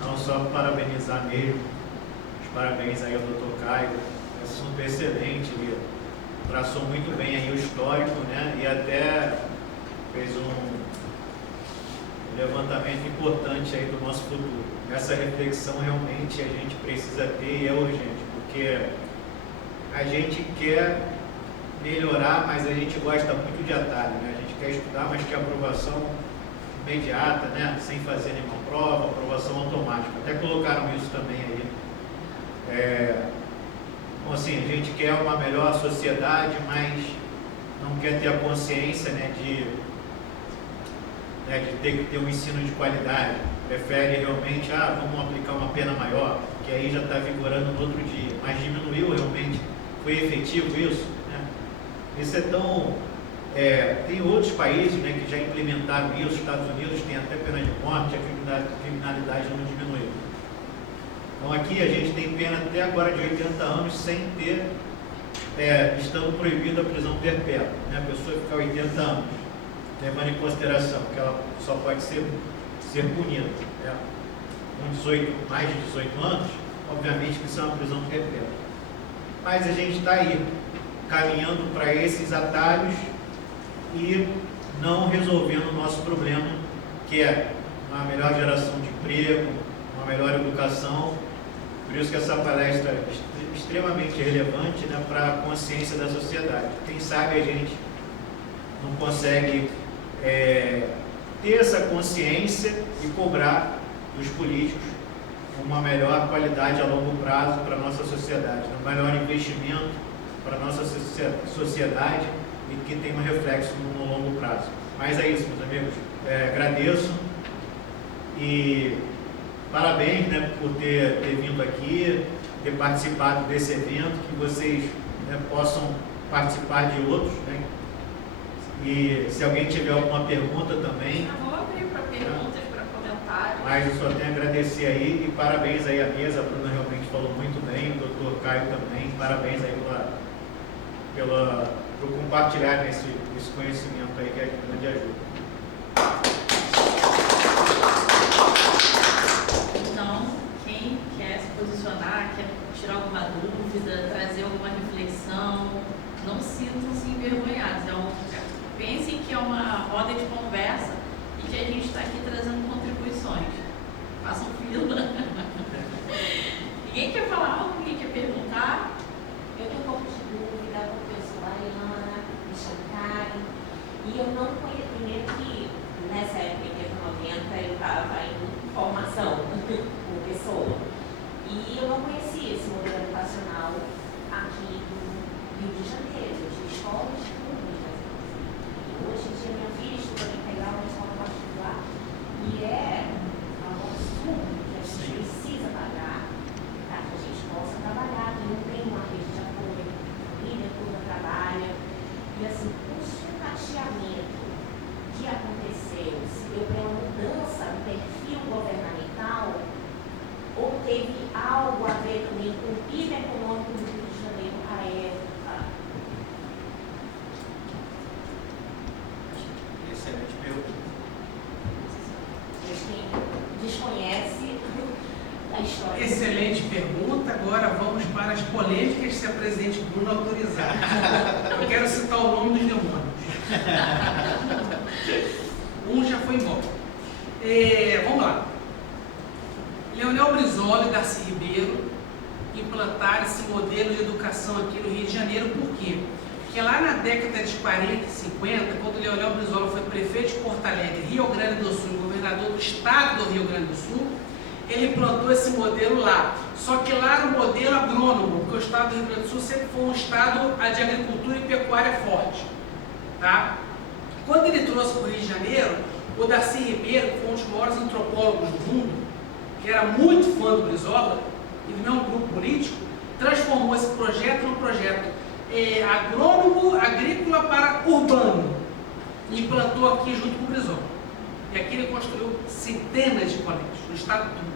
Não, só parabenizar mesmo. Os parabéns aí ao Dr. Caio. É assunto excelente. Ele traçou muito bem aí o histórico, né? E até fez um levantamento importante aí do nosso futuro. Essa reflexão realmente a gente precisa ter e é urgente, porque a gente quer melhorar, mas a gente gosta muito de atalho, né? A gente quer estudar, mas quer aprovação imediata, né? Sem fazer nenhuma prova, aprovação automática. Até colocaram isso também aí. Então, assim, a gente quer uma melhor sociedade, mas não quer ter a consciência, né, de ter que ter um ensino de qualidade. Prefere realmente, vamos aplicar uma pena maior, que aí já está vigorando no outro dia. Mas diminuiu realmente, foi efetivo isso, né? Isso é tão... tem outros países, né, que já implementaram isso. Estados Unidos tem até pena de morte, a criminalidade não diminuiu. Então aqui a gente tem pena até agora de 80 anos sem ter, estando proibida a prisão perpétua, né? A pessoa ficar 80 anos, levando em consideração que ela só pode ser punida, né? Com mais de 18 anos, obviamente que isso é uma prisão perpétua. Mas a gente está aí, caminhando para esses atalhos e não resolvendo o nosso problema, que é uma melhor geração de emprego, uma melhor educação. Por isso que essa palestra é extremamente relevante, né, para a consciência da sociedade. Quem sabe a gente não consegue ter essa consciência e cobrar dos políticos uma melhor qualidade a longo prazo para a nossa sociedade, um melhor investimento para a nossa sociedade e que tenha um reflexo no longo prazo. Mas é isso, meus amigos. Agradeço e parabéns, né, por ter vindo aqui, ter participado desse evento, que vocês, né, possam participar de outros, né? E se alguém tiver alguma pergunta também... Vamos abrir para perguntas, para comentários. Mas eu só tenho a agradecer aí e parabéns aí à mesa. A Bruna realmente falou muito bem, o Dr. Caio também. Parabéns aí por compartilhar esse conhecimento aí, que é de grande ajuda. Então, quem quer se posicionar, quer tirar alguma dúvida, trazer alguma reflexão, não sintam-se envergonhados. Pensem que é uma roda de conversa e que a gente está aqui trazendo contribuições. Façam fila. Ninguém quer falar algo? Ninguém quer perguntar? Eu tenho um pouco de dúvida, porque eu sou baiana, me chamo Karen, e eu não conheço, primeiro que nessa época, em 90, eu estava em formação como pessoa, e eu não conhecia esse modelo educacional aqui do Rio de Janeiro, de escolas públicas. Hoje em dia, minha filha estuda em integral na escola particular, e é um absurdo que a gente precisa pagar para que a gente possa trabalhar, que não tem uma rede de apoio, a família toda trabalha. E assim, o sucateamento que aconteceu se deu para uma mudança no perfil governamental ou teve algo a ver também com o PIB econômico do Rio de Janeiro à época? Excelente pergunta. Quem desconhece a história. Excelente pergunta. Agora vamos para as polêmicas, se a presidente Bruna autorizar. Eu quero citar o nome dos demônios. Um já foi embora. Vamos lá. Leonel Brizola e Darcy Ribeiro implantaram esse modelo de educação aqui no Rio de Janeiro. Por quê? Porque lá na década de 40 e 50, quando Leonel Brizola foi prefeito de Porto Alegre, Rio Grande do Sul, governador do estado do Rio Grande do Sul, ele implantou esse modelo lá. Só que lá era um modelo agrônomo, porque o estado do Rio Grande do Sul sempre foi um estado de agricultura e pecuária forte. Tá? Quando ele trouxe para o Rio de Janeiro, o Darcy Ribeiro, que foi um dos maiores antropólogos do mundo, que era muito fã do Brizola, ele não é um grupo político, transformou esse projeto num projeto agrônomo, agrícola para urbano, e implantou aqui junto com o Brizola. E aqui ele construiu centenas de colégios, no estado todo.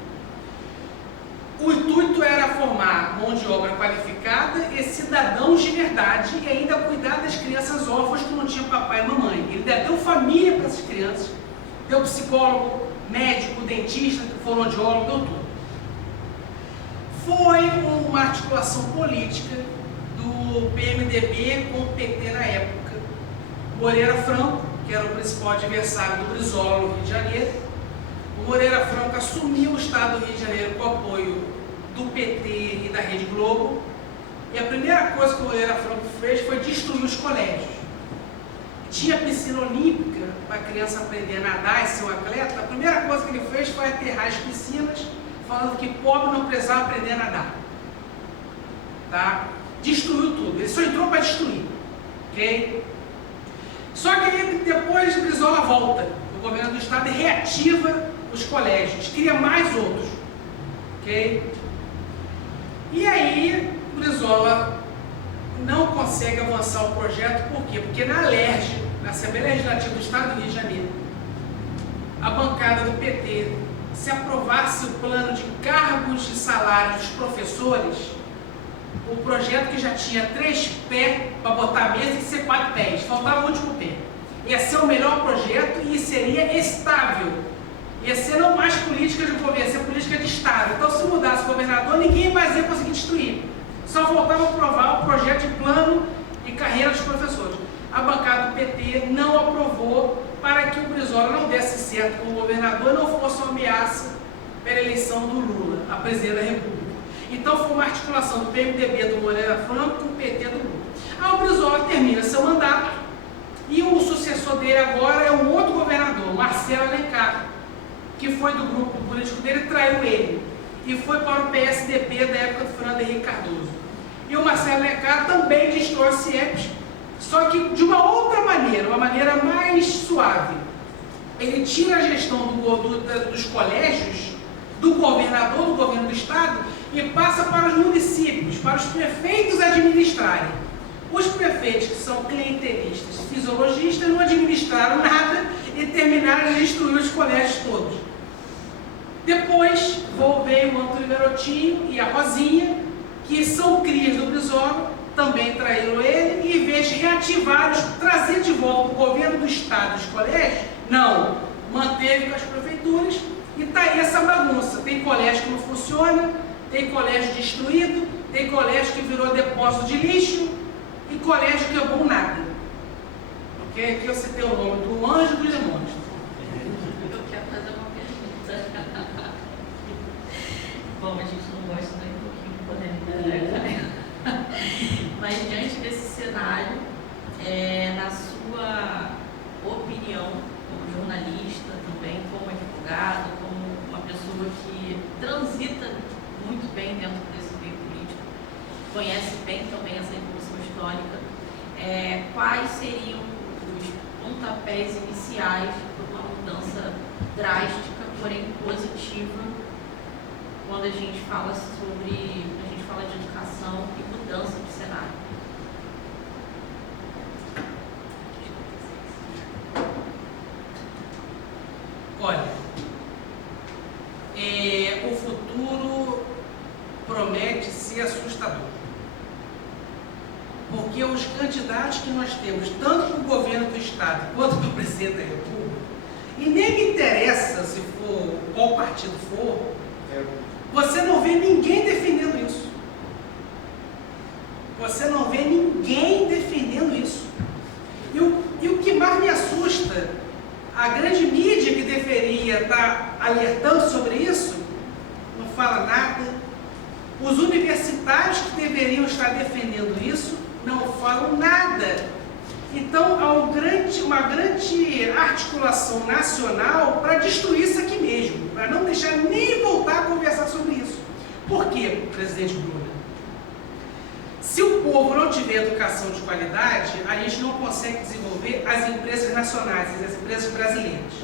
O intuito era formar mão de obra qualificada e cidadãos de verdade e ainda cuidar das crianças órfãs que não tinham papai e mamãe. Ele deu família para essas crianças, deu psicólogo, médico, dentista, fonoaudiólogo, deu tudo. Foi uma articulação política do PMDB com o PT na época. Moreira Franco, que era o principal adversário do Brizola no Rio de Janeiro, o Moreira Franco assumiu o estado do Rio de Janeiro com o apoio do PT e da Rede Globo, e a primeira coisa que o Moreira Franco fez foi destruir os colégios. Tinha piscina olímpica para a criança aprender a nadar e ser um atleta. A primeira coisa que ele fez foi aterrar as piscinas, falando que pobre não precisava aprender a nadar. Tá? Destruiu tudo. Ele só entrou para destruir. Ok? Só que ele, depois de Brizola volta, o governo do estado, e reativa os colégios, cria mais outros. Ok? E aí, Brizola não consegue avançar o projeto, por quê? Porque na ALERJ, na Assembleia Legislativa do Estado do Rio de Janeiro, a bancada do PT, se aprovasse o plano de cargos e salários dos professores, o projeto que já tinha 3 pés para botar a mesa ia ser 4 pés, faltava o último pé. Ia ser o melhor projeto e seria estável. Ia ser não mais política de governo, ia ser política de Estado. Então, se mudasse o governador, ninguém mais ia conseguir destruir. Só faltava aprovar o projeto de plano e carreira dos professores. A bancada do PT não aprovou para que o Brizola não desse certo como governador e não fosse uma ameaça pela eleição do Lula, a presidente da República. Então foi uma articulação do PMDB do Moreira Franco com o PT do Lula. Aí o Brizola termina seu mandato e o sucessor dele agora é um outro governador, Marcelo Alencar, que foi do grupo político dele, traiu ele e foi para o PSDB da época do Fernando Henrique Cardoso. E o Marcelo Alencar também destrói o CIEPS, só que de uma outra maneira, uma maneira mais suave. Ele tira a gestão dos colégios, do governador, do governo do estado, e passa para os municípios, para os prefeitos administrarem. Os prefeitos que são clientelistas, fisiologistas, não administraram nada e terminaram de destruir os colégios todos. Depois veio o Antônio Garotinho e a Rosinha, que são crias do Brizola, também traíram ele, e em vez de reativar, trazer de volta o governo do estado dos colégios, não, manteve com as prefeituras, e está aí essa bagunça. Tem colégio que não funciona, tem colégio destruído, tem colégio que virou depósito de lixo, e colégio que é bom nada. Ok? Aqui eu citei o nome do anjo e dos demônios. Eu quero fazer uma pergunta. Bom, a gente não gosta nem um pouquinho de polêmica, né? Mas diante desse cenário, na sua opinião, como jornalista também, como advogado, como uma pessoa que transita muito bem dentro desse meio político, conhece bem também essa evolução histórica, quais seriam os pontapés iniciais para uma mudança drástica, porém positiva, quando a gente fala de educação e mudança de cenário? Olha, o futuro promete ser assustador. Porque os candidatos que nós temos, tanto para o governo do Estado quanto para o presidente da República, e nem me interessa se for qual partido for, você não vê ninguém defendendo isso. Você não vê ninguém defendendo isso. E o que mais me assusta, a grande mídia que deveria estar alertando sobre isso, não fala nada. Os universitários que deveriam estar defendendo isso, não falam nada. Então, há uma grande articulação nacional para destruir isso aqui mesmo, para não deixar nem voltar a conversar sobre isso. Por quê, presidente Bruna? Se o povo não tiver educação de qualidade, a gente não consegue desenvolver as empresas nacionais, as empresas brasileiras.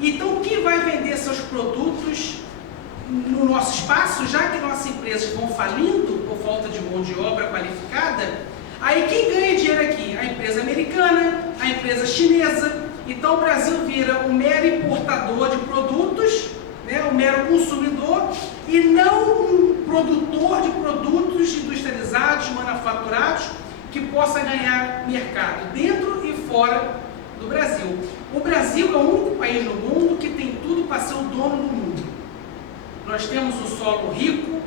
Então, quem vai vender seus produtos no nosso espaço, já que nossas empresas vão falindo por falta de mão de obra qualificada, aí quem ganha dinheiro aqui? A empresa americana, a empresa chinesa. Então o Brasil vira um mero importador de produtos, né, um mero consumidor, e não um produtor de produtos industrializados, manufaturados, que possa ganhar mercado dentro e fora do Brasil. O Brasil é o único país no mundo que tem tudo para ser o dono do mundo. Nós temos o solo rico,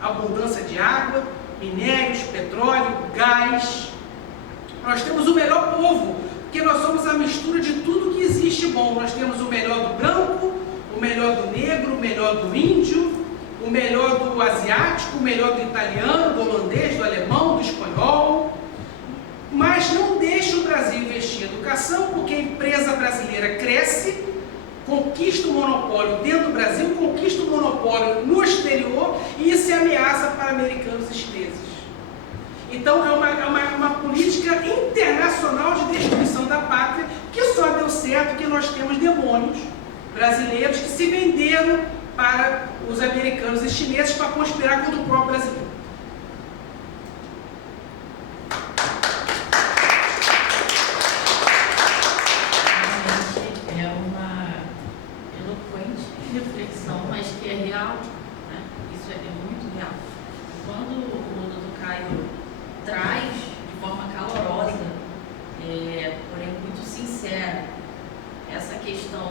abundância de água, minérios, petróleo, gás. Nós temos o melhor povo, porque nós somos a mistura de tudo que existe bom. Nós temos o melhor do branco, o melhor do negro, o melhor do índio, o melhor do asiático, o melhor do italiano, do holandês, do alemão, do espanhol. Mas não deixa o Brasil investir em educação, porque a empresa brasileira cresce, conquista o monopólio dentro do Brasil, conquista o monopólio no exterior, e isso é ameaça para americanos e chineses. Então é uma política internacional de destruição da pátria, que só deu certo porque nós temos demônios brasileiros que se venderam para os americanos e chineses para conspirar contra o próprio brasileiro. Reflexão, mas que é real, né? Isso é muito real. Quando o Dr. Caio traz de forma calorosa, porém muito sincera, essa questão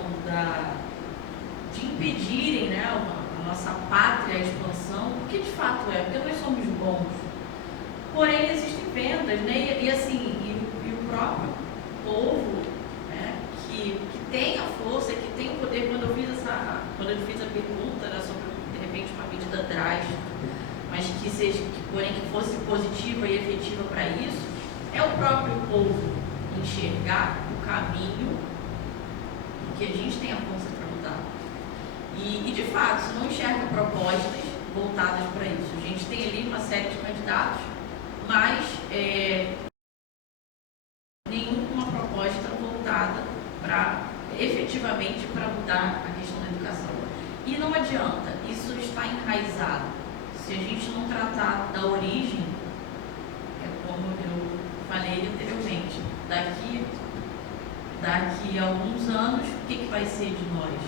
de impedirem, né, a nossa pátria, a expansão, porque de fato porque nós somos bons. Porém existem vendas, né? E o próprio povo, né, que tem a força, que tem o poder. Quando eu fiz a pergunta, né, sobre de repente uma medida drástica, mas que fosse positiva e efetiva para isso, é o próprio povo enxergar o caminho que a gente tem a força para mudar. E de fato, se não enxerga propostas voltadas para isso, a gente tem ali uma série de candidatos, mas nenhuma proposta voltada efetivamente para mudar a questão da educação. E não adianta, isso está enraizado. Se a gente não tratar da origem, como eu falei anteriormente, daqui a alguns anos, o que vai ser de nós?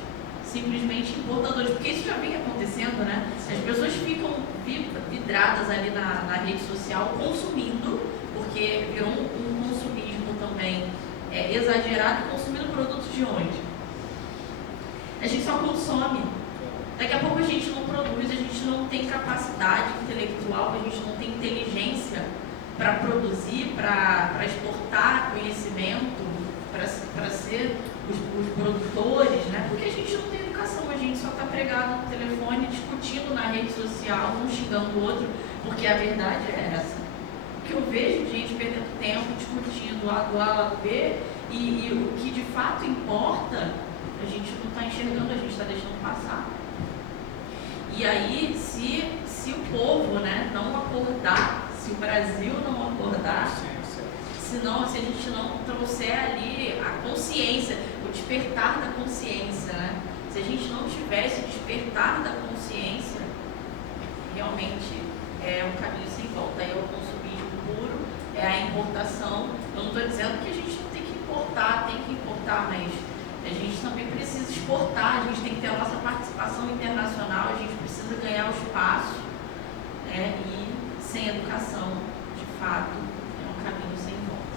Simplesmente importadores, porque isso já vem acontecendo, né? As pessoas ficam vidradas ali na rede social, consumindo, porque virou um consumismo também exagerado, consumindo produtos de onde? A gente só consome. Daqui a pouco a gente não produz, a gente não tem capacidade intelectual, a gente não tem inteligência para produzir, para exportar conhecimento, para ser os produtores, né? Porque a gente não tem educação, a gente só está pregado no telefone, discutindo na rede social, um xingando o outro, porque a verdade é essa. Que eu vejo gente perdendo tempo discutindo lado A, lado B, e o que de fato importa, a gente não está enxergando, a gente está deixando passar. E aí, se o povo, né, não acordar, se o Brasil não acordar, se a gente não trouxer ali a consciência, o despertar da consciência, né? Se a gente não tiver esse despertar da consciência, realmente é um caminho sem volta. Aí é o consumismo puro, é a importação. Eu não estou dizendo que a gente não tem que importar, mas a gente também precisa exportar, a gente tem que ter a nossa participação internacional, a gente precisa ganhar o espaço né? E sem educação, de fato, é um caminho sem volta.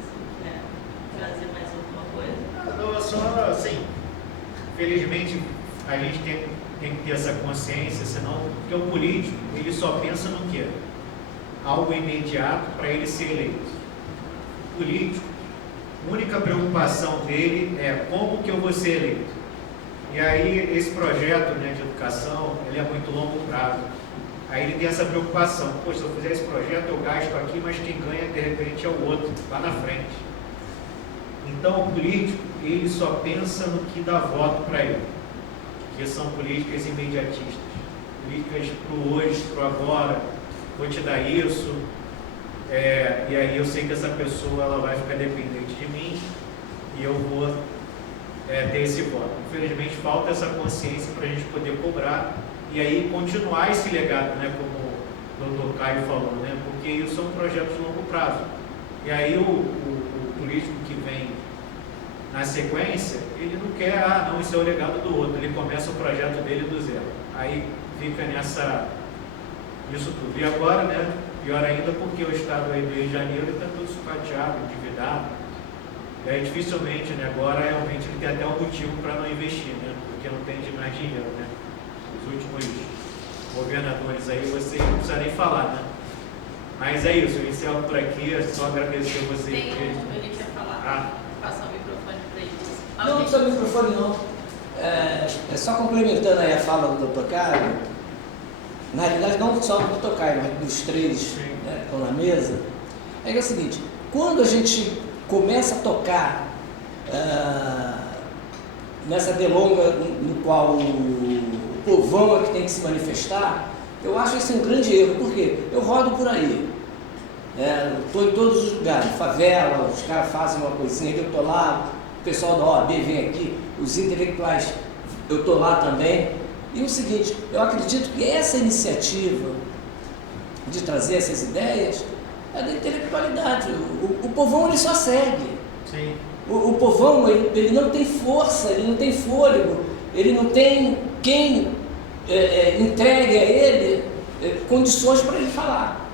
Você quer trazer mais alguma coisa? Não, só assim, felizmente a gente tem que ter essa consciência, senão, porque o político, ele só pensa no quê? Algo imediato para ele ser eleito. O político, a única preocupação dele é como que eu vou ser eleito. E aí esse projeto, né, de educação, ele é muito longo prazo. Aí ele tem essa preocupação, poxa, se eu fizer esse projeto eu gasto aqui, mas quem ganha de repente é o outro, lá na frente. Então o político, ele só pensa no que dá voto para ele, que são políticas imediatistas, políticas para o hoje, para o agora, vou te dar isso, e aí eu sei que essa pessoa ela vai ficar dependente de mim e eu vou ter esse voto. Infelizmente falta essa consciência para a gente poder cobrar e aí continuar esse legado, né, como o Dr. Caio falou, né, porque isso são projetos de longo prazo. E aí o político que vem na sequência, ele não quer, não, isso é o legado do outro, ele começa o projeto dele do zero. Aí fica isso tudo. E agora, né, pior ainda porque o estado aí do Rio de Janeiro está todo sucateado, endividado. E aí dificilmente, né, agora realmente ele tem até um motivo para não investir, né, porque não tem mais dinheiro, né. Os últimos governadores aí, você não precisa nem falar, né. Mas é isso, eu encerro por aqui, é só agradecer a vocês. Ele quer falar. Passar o microfone para ele. Não, não precisa do microfone não. É só complementando aí a fala do Dr. Caio, na realidade não só do Dr. Caio, mas dos três, né, que estão na mesa, é que é o seguinte, quando a gente começa a tocar nessa delonga no qual o povão é que tem que se manifestar, eu acho isso um grande erro, porque eu rodo por aí, estou em todos os lugares, favela, os caras fazem uma coisinha que eu estou lá, o pessoal da OAB vem aqui, os intelectuais, eu estou lá também. E o seguinte, eu acredito que essa iniciativa de trazer essas ideias é da intelectualidade. O povão ele só segue. Sim. O povão ele não tem força, ele não tem fôlego, ele não tem quem entregue a ele condições para ele falar.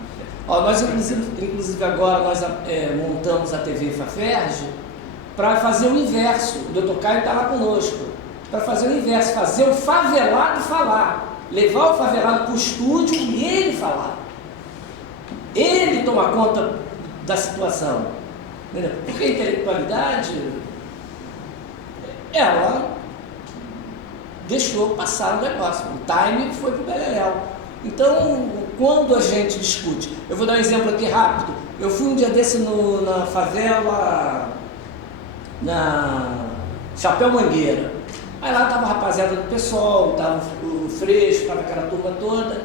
Nós inclusive agora nós montamos a TV Faferj para fazer o inverso. O Dr. Caio está lá conosco, para fazer o inverso, fazer o favelado falar, levar o favelado para o estúdio e ele falar. Ele toma conta da situação. Entendeu? Porque a intelectualidade, ela deixou passar o negócio, o time foi para o beleléu. Então, quando a gente discute, eu vou dar um exemplo aqui rápido, eu fui um dia desse na favela, na Chapéu Mangueira, aí lá estava a rapaziada do PSOL, estava o Freixo, estava aquela turma toda,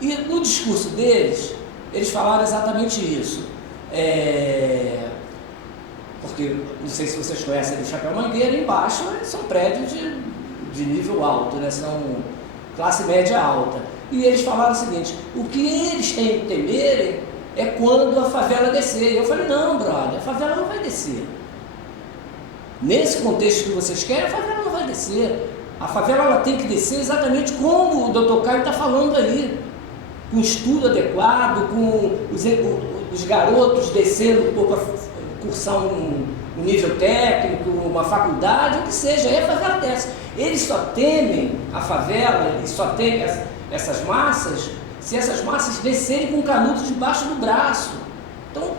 e no discurso deles, eles falaram exatamente isso, porque, não sei se vocês conhecem do Chapéu Mangueira, embaixo são prédios de nível alto, né? São classe média alta. E eles falaram o seguinte, o que eles têm que temerem é quando a favela descer. E eu falei, não, brother, a favela não vai descer. Nesse contexto que vocês querem, a favela não vai descer. A favela ela tem que descer exatamente como o Dr. Caio está falando aí, com estudo adequado, com os garotos descendo para cursar um nível técnico, uma faculdade, o que seja, aí a favela desce. Eles só temem a favela, eles só temem essas massas, se essas massas descerem com canudo debaixo do braço. Então,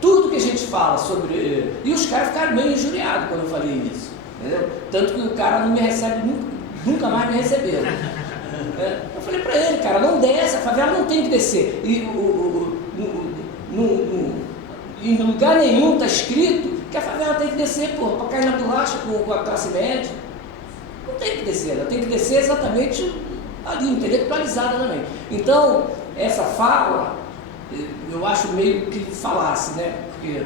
tudo que a gente fala sobre... E os caras ficaram meio injuriados quando eu falei isso, entendeu? Tanto que o cara não me recebe, nunca mais me recebeu. Eu falei para ele, cara, não desce, a favela não tem que descer. E em lugar nenhum está escrito que a favela tem que descer, para cair na bolacha com a classe média. Não tem que descer, ela tem que descer exatamente ali, intelectualizada também. Então, essa fala, eu acho meio que falasse, né? Porque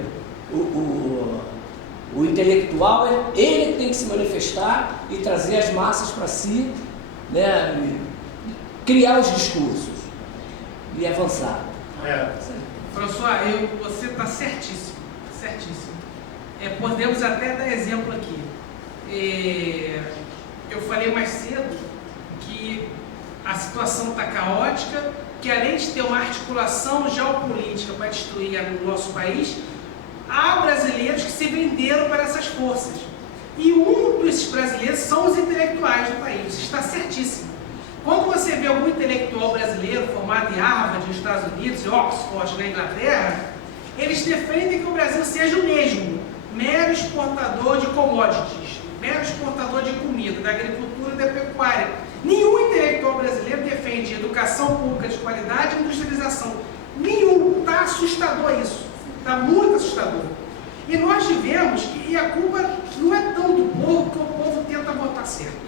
o intelectual ele que tem que se manifestar e trazer as massas para si, né? Criar os discursos e avançar. François, você está certíssimo, certíssimo. Podemos até dar exemplo aqui. Eu falei mais cedo que a situação está caótica, que além de ter uma articulação geopolítica para destruir o nosso país, há brasileiros que se venderam para essas forças. E um desses brasileiros são os intelectuais do país, isso está certíssimo. Quando você vê algum intelectual brasileiro formado em Harvard, nos Estados Unidos, em Oxford, na Inglaterra, eles defendem que o Brasil seja o mesmo, mero exportador de commodities, mero exportador de comida, da agricultura e da pecuária. Nenhum intelectual brasileiro defende educação pública de qualidade e industrialização. Nenhum. Está assustador isso. Está muito assustador. E nós tivemos que, e a culpa não é tão do povo, que o povo tenta votar certo.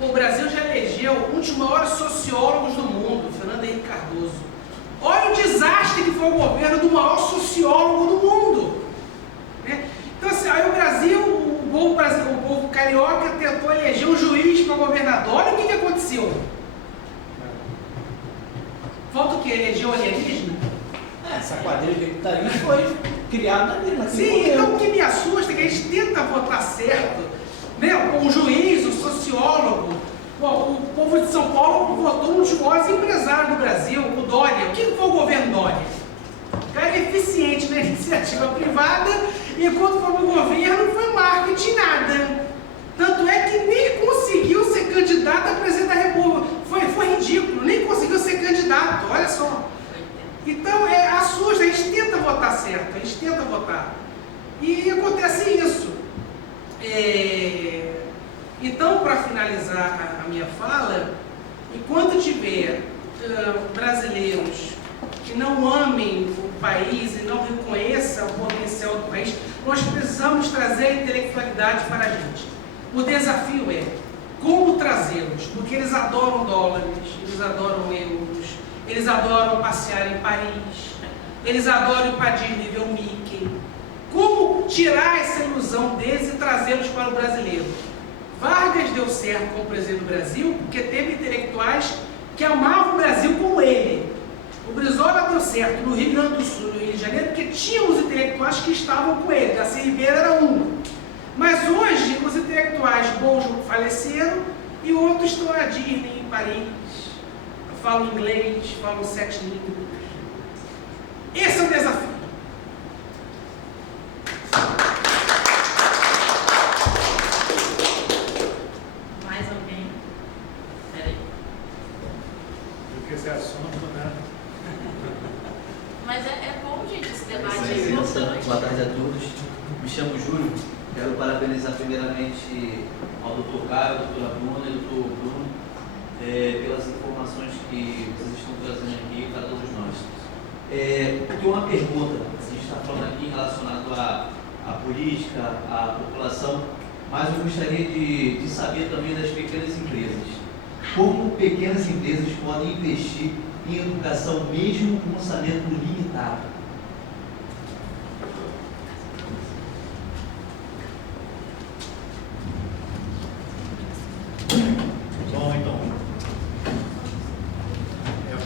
O Brasil já elegeu um dos maiores sociólogos do mundo, Fernando Henrique Cardoso. Olha o desastre que foi o governo do maior sociólogo do mundo. Né? Então, assim, aí o Brasil, o povo carioca tentou eleger um juiz para governador. Olha o que aconteceu. Falta o quê? Eleger o alienígena? Essa quadrilha de gritaria foi criada ali naquele Sim, momento. então o que me assusta é que a gente tenta votar certo, né? O juiz, o sociólogo, o povo de São Paulo votou um dos maiores empresários do Brasil, o Dória. O que foi o governo Dória? O cara é eficiente na iniciativa privada, e quando foi no governo foi marketing nada. Tanto é que nem conseguiu ser candidato a presidente da República. Foi ridículo, nem conseguiu ser candidato, olha só. Então, assusta, a gente tenta votar certo, a gente tenta votar. E acontece isso. Então, para finalizar a minha fala, enquanto tiver brasileiros que não amem o país e não reconheçam o potencial do país, nós precisamos trazer a intelectualidade para a gente. O desafio é como trazê-los, porque eles adoram dólares, eles adoram euros, eles adoram passear em Paris, eles adoram ir para Disney ver o Mickey. Como tirar essa ilusão deles e trazê-los para o brasileiro? Vargas deu certo como presidente do Brasil porque teve intelectuais que amavam o Brasil como ele. O Brizola deu certo no Rio Grande do Sul, no Rio de Janeiro, porque tinha os intelectuais que estavam com ele. Darcy Ribeiro era um. Mas hoje os intelectuais bons faleceram e outros estão na Disney em Paris. Falam inglês, falam 7 línguas. Esse é o desafio. Mais alguém? Peraí. Porque esse assunto, né? Mas é bom, gente, esse debate é Licença. importante. Boa tarde a todos. Me chamo Júlio. Quero parabenizar primeiramente ao Dr. Caio, ao Dr. Bruna e ao Dr. Bruno pelas informações que vocês estão trazendo aqui para todos nós. Eu tenho uma pergunta, a gente está falando aqui relacionado à política, à população, mas eu gostaria de saber também das pequenas empresas. Como pequenas empresas podem investir em educação mesmo com orçamento limitado? Bom, então,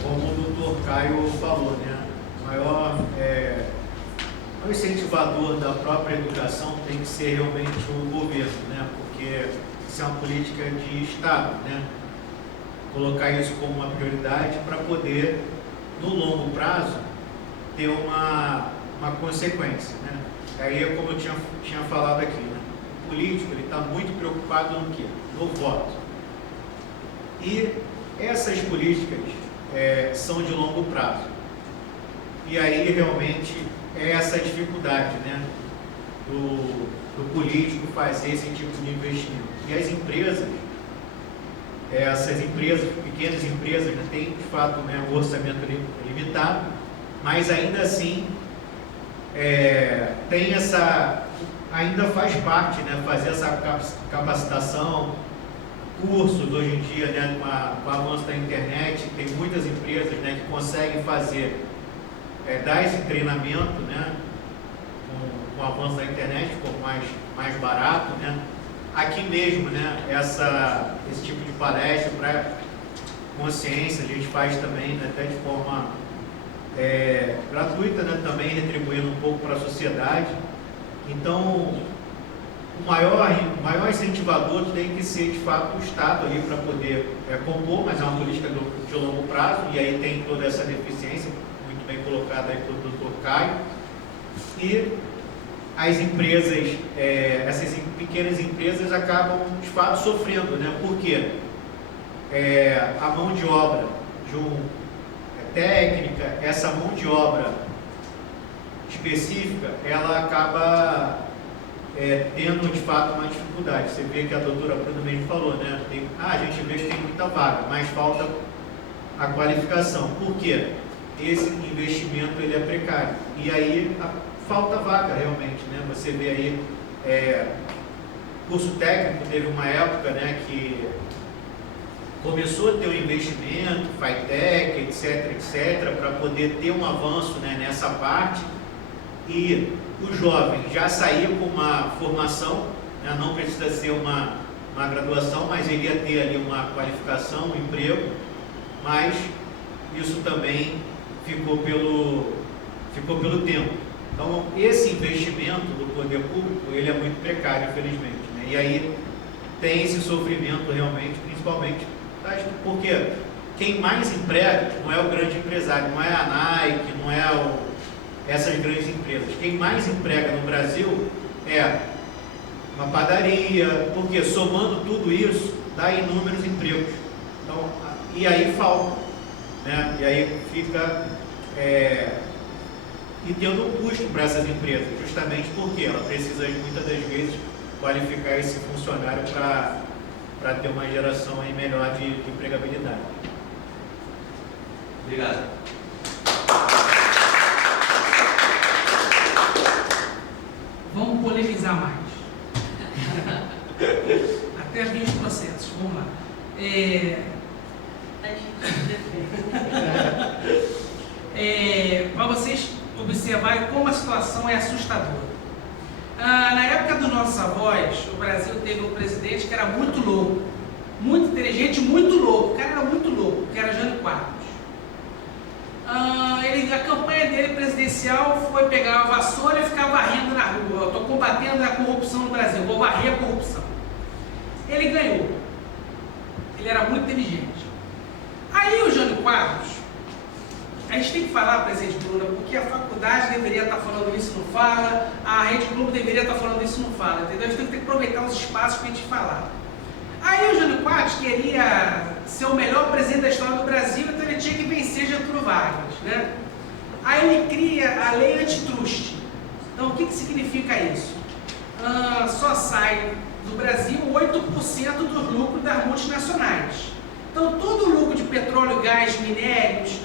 como o Dr. Caio falou, né? O incentivador da própria educação tem que ser realmente o governo, né? Porque isso é uma política de Estado, né? Colocar isso como uma prioridade para poder, no longo prazo, ter uma consequência, né? Aí é como eu tinha falado aqui, né? O político está muito preocupado no quê? No voto. E essas políticas são de longo prazo. E aí realmente é essa dificuldade, né, do político fazer esse tipo de investimento. E as empresas, essas empresas, pequenas empresas, né, têm de fato, né, um orçamento limitado, mas ainda assim tem ainda faz parte, né, fazer essa capacitação, cursos hoje em dia, né, com o avanço da internet, tem muitas empresas, né, que conseguem fazer, dar esse treinamento, né, com o avanço da internet, ficou mais barato, né. Aqui mesmo, né, esse tipo de palestra para consciência a gente faz também, né, até de forma gratuita, né, também retribuindo um pouco para a sociedade. Então, o maior incentivador tem que ser, de fato, o Estado ali para poder compor, mas é uma política de longo prazo, e aí tem toda essa deficiência, muito bem colocada aí pelo Dr. Caio. E as empresas, essas pequenas empresas acabam, de fato, sofrendo, né? Porque a mão de obra técnica, essa mão de obra específica, ela acaba tendo, de fato, uma dificuldade. Você vê que a doutora Bruna mesmo falou, né? A gente vê que tem muita vaga, mas falta a qualificação. Por quê? Esse investimento ele é precário. E aí falta vaga realmente, né? Você vê aí, curso técnico, teve uma época, né, que começou a ter um investimento, FATEC, etc., para poder ter um avanço, né, nessa parte, e o jovem já saía com uma formação, né, não precisa ser uma graduação, mas ele ia ter ali uma qualificação, um emprego, mas isso também ficou pelo tempo. Então, esse investimento do poder público, ele é muito precário, infelizmente, né? E aí tem esse sofrimento realmente, principalmente, porque quem mais emprega não é o grande empresário, não é a Nike, não é essas grandes empresas. Quem mais emprega no Brasil é uma padaria, porque somando tudo isso, dá inúmeros empregos. Então, e aí falta, né? E aí fica e tendo um custo para essas empresas, justamente porque ela precisa, muitas das vezes, qualificar esse funcionário para ter uma geração aí melhor de empregabilidade. Obrigado. Vamos polemizar mais. Até vir os processos. Vamos lá. Para vocês observarem como a situação é assustadora. Na época dos nossos avós, o Brasil teve um presidente que era muito louco, muito inteligente, muito louco. O cara era muito louco, que era Jânio Quadros. A campanha dele presidencial foi pegar a vassoura e ficar varrendo na rua. Eu estou combatendo a corrupção no Brasil, vou varrer a corrupção. Ele ganhou. Ele era muito inteligente. Aí o Jânio Quadros, a gente tem que falar, presidente Bruna, porque a faculdade deveria estar falando isso e não fala, a Rede Globo deveria estar falando isso e não fala, entendeu? A gente tem que aproveitar os espaços para a gente falar. Aí o Jânio Quadros queria ser o melhor presidente da história do Brasil, então ele tinha que vencer Getúlio Vargas, né? Aí ele cria a lei antitruste. Então o que significa isso? Só sai do Brasil 8% dos lucros das multinacionais. Então todo o lucro de petróleo, gás, minérios,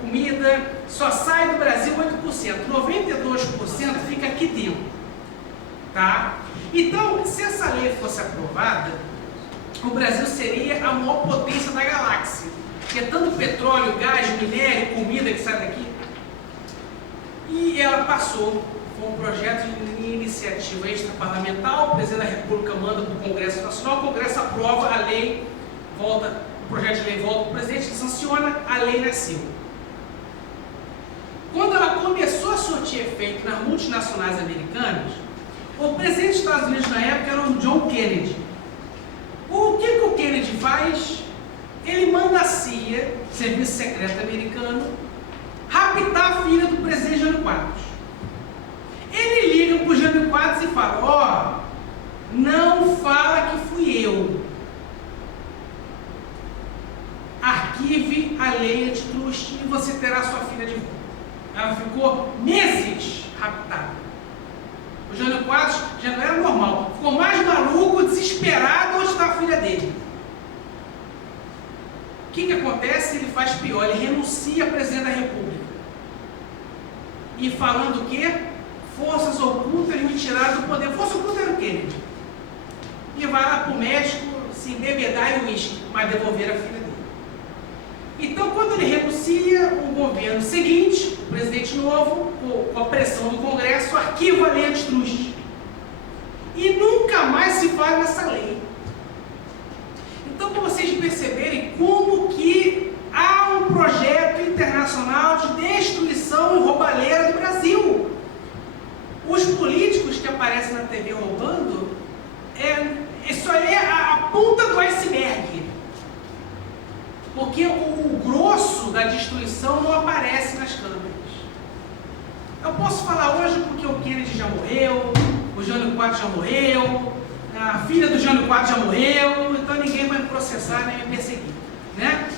comida, só sai do Brasil 8%, 92% fica aqui dentro, tá? Então, se essa lei fosse aprovada, o Brasil seria a maior potência da galáxia, porque tanto petróleo, gás, minério, comida que sai daqui, e ela passou, foi um projeto de iniciativa extraparlamentar, o presidente da República manda para o Congresso Nacional, o Congresso aprova a lei, o projeto de lei volta para o presidente, sanciona, a lei nasceu. Quando ela começou a surtir efeito nas multinacionais americanas, o presidente dos Estados Unidos na época era o John Kennedy. O que o Kennedy faz? Ele manda a CIA, Serviço Secreto Americano, raptar a filha do presidente Jânio Quadros. Ele liga para o Jânio Quadros e fala, não fala que fui eu. Arquive a lei antitruste e você terá sua filha de volta. Ela ficou meses raptada. O Jânio Quadros já não era normal. Ficou mais maluco, desesperado, onde está a filha dele. O que acontece? Ele faz pior, ele renuncia a presidente da República. E falando o quê? Forças ocultas me tiraram do poder. Força oculta era o Kennedy. E vai lá para o México se embebedar em uísque, mas devolver a filha dele. Então, quando ele renuncia, o governo seguinte, o presidente novo, com a pressão do Congresso, arquiva a lei antitruste. E nunca mais se fala nessa lei. Então, para vocês perceberem como que há um projeto internacional de destruição e roubalheira do Brasil. Os políticos que aparecem na TV roubando isso aí é a ponta do iceberg. Porque o grosso da destruição não aparece nas câmeras. Eu posso falar hoje porque o Kennedy já morreu, o Jânio Quadros já morreu, a filha do Jânio Quadros já morreu, então ninguém vai me processar nem me perseguir, né?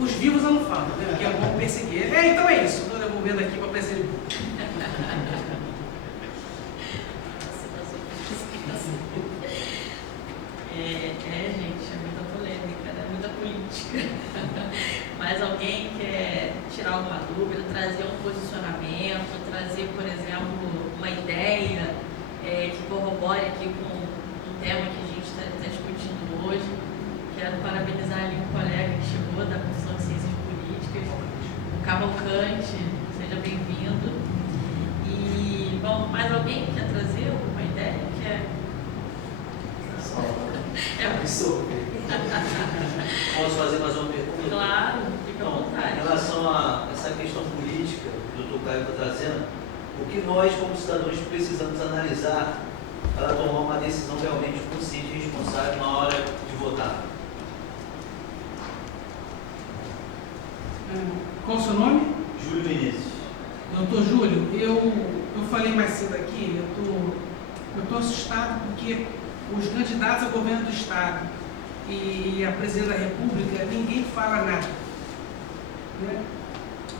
Os vivos eu não falo, né? Porque é bom perseguir. Então é isso, estou devolvendo aqui para perseguir. Gente, é muita polêmica, né? Muita política. Mas alguém quer tirar alguma dúvida, trazer um posicionamento, trazer, por exemplo, uma ideia que corrobore aqui com o tema que a gente está discutindo hoje. Quero parabenizar ali um colega que chegou da Comissão de Ciências Políticas, o Cavalcante, seja bem-vindo. E, bom, mais alguém quer trazer alguma ideia? Posso fazer mais uma pergunta? Claro, fica à vontade. Em relação a essa questão política que o Dr. Caio está trazendo, o que nós, como cidadãos, precisamos analisar para tomar uma decisão realmente consciente e responsável na hora de votar? Qual o seu nome? Júlio Vinícius. Doutor Júlio, eu falei mais cedo aqui, eu estou assustado porque os candidatos a governo do Estado e a presidente da República, ninguém fala nada, né?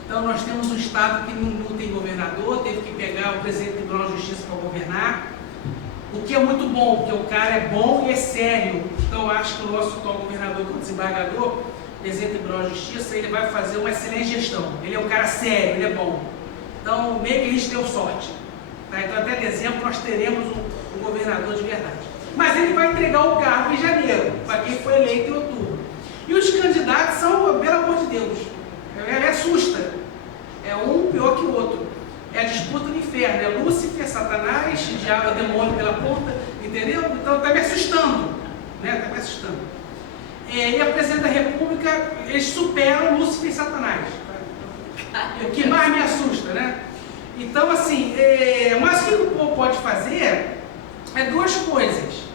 Então nós temos um Estado que não tem governador, teve que pegar o presidente do Tribunal de Justiça para governar, o que é muito bom, porque o cara é bom e é sério. Então eu acho que o nosso atual governador, que é o desembargador, presidente do Tribunal de Justiça, ele vai fazer uma excelente gestão. Ele é um cara sério, ele é bom. Então meio que a gente deu sorte, tá? Então até dezembro nós teremos um governador de verdade. Mas ele vai entregar o cargo em janeiro, para quem foi eleito em outubro. E os candidatos são, pelo amor de Deus, me assusta. É um pior que o outro. É a disputa do inferno, é Lúcifer, Satanás, diabo, demônio pela ponta, entendeu? Então está me assustando, né? Está me assustando. E a presidente da República, eles superam Lúcifer e Satanás. É o que mais me assusta, né? Então, assim, mas o que o povo pode fazer é duas coisas.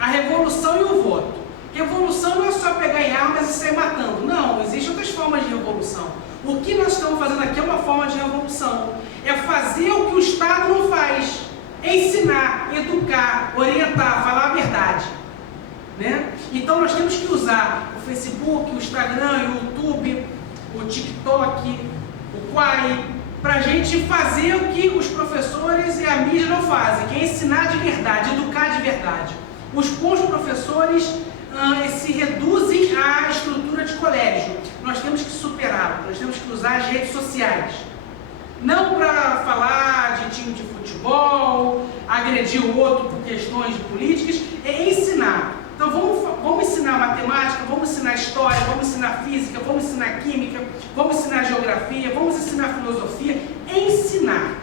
A revolução e o voto. Revolução não é só pegar em armas e sair matando. Não, existem outras formas de revolução. O que nós estamos fazendo aqui é uma forma de revolução. É fazer o que o Estado não faz. Ensinar, educar, orientar, falar a verdade, né? Então nós temos que usar o Facebook, o Instagram, o YouTube, o TikTok, o Quai, para a gente fazer o que os professores e a mídia não fazem, que é ensinar de verdade, educar de verdade. Os bons professores se reduzem à estrutura de colégio. Nós temos que superá-lo, nós temos que usar as redes sociais. Não para falar de time de futebol, agredir o outro por questões políticas, é ensinar. Então vamos ensinar matemática, vamos ensinar história, vamos ensinar física, vamos ensinar química, vamos ensinar geografia, vamos ensinar filosofia. Ensinar.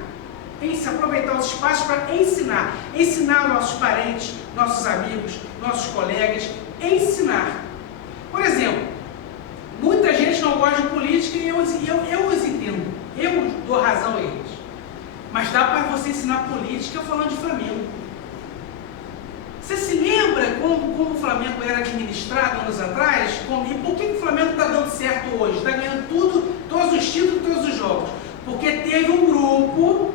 Aproveitar os espaços para ensinar. Ensinar nossos parentes, nossos amigos, nossos colegas. Ensinar. Por exemplo, muita gente não gosta de política e eu os entendo. Eu dou razão a eles. Mas dá para você ensinar política falando de Flamengo. Você se lembra como o Flamengo era administrado anos atrás? E por que o Flamengo está dando certo hoje? Está ganhando tudo, todos os títulos, todos os jogos. Porque teve um grupo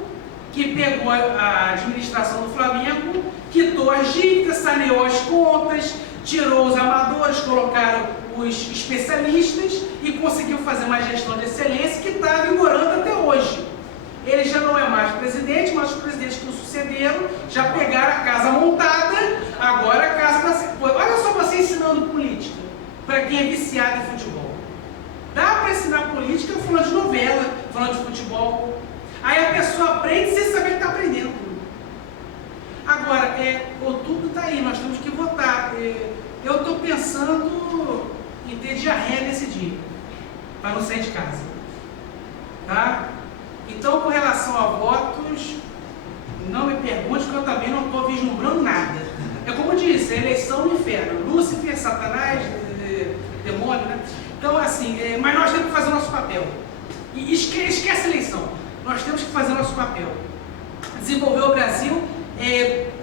que pegou a administração do Flamengo, quitou as dívidas, saneou as contas, tirou os amadores, colocaram os especialistas e conseguiu fazer uma gestão de excelência que está vigorando até hoje. Ele já não é mais presidente, mas os presidentes que o sucederam já pegaram a casa montada, agora a casa está... Olha só você ensinando política para quem é viciado em futebol. Dá para ensinar política falando de novela, falando de futebol. Aí a pessoa aprende sem saber que está aprendendo. Agora, outubro está aí, nós temos que votar. Eu estou pensando em ter diarreia nesse dia, para não sair de casa. Tá? Então, com relação a votos, não me pergunte que eu também não estou vislumbrando nada. É como eu disse, eleição no inferno. Lúcifer, Satanás, demônio, né? Então, assim, mas nós temos que fazer o nosso papel. E esquece a eleição. Nós temos que fazer o nosso papel. Desenvolver o Brasil,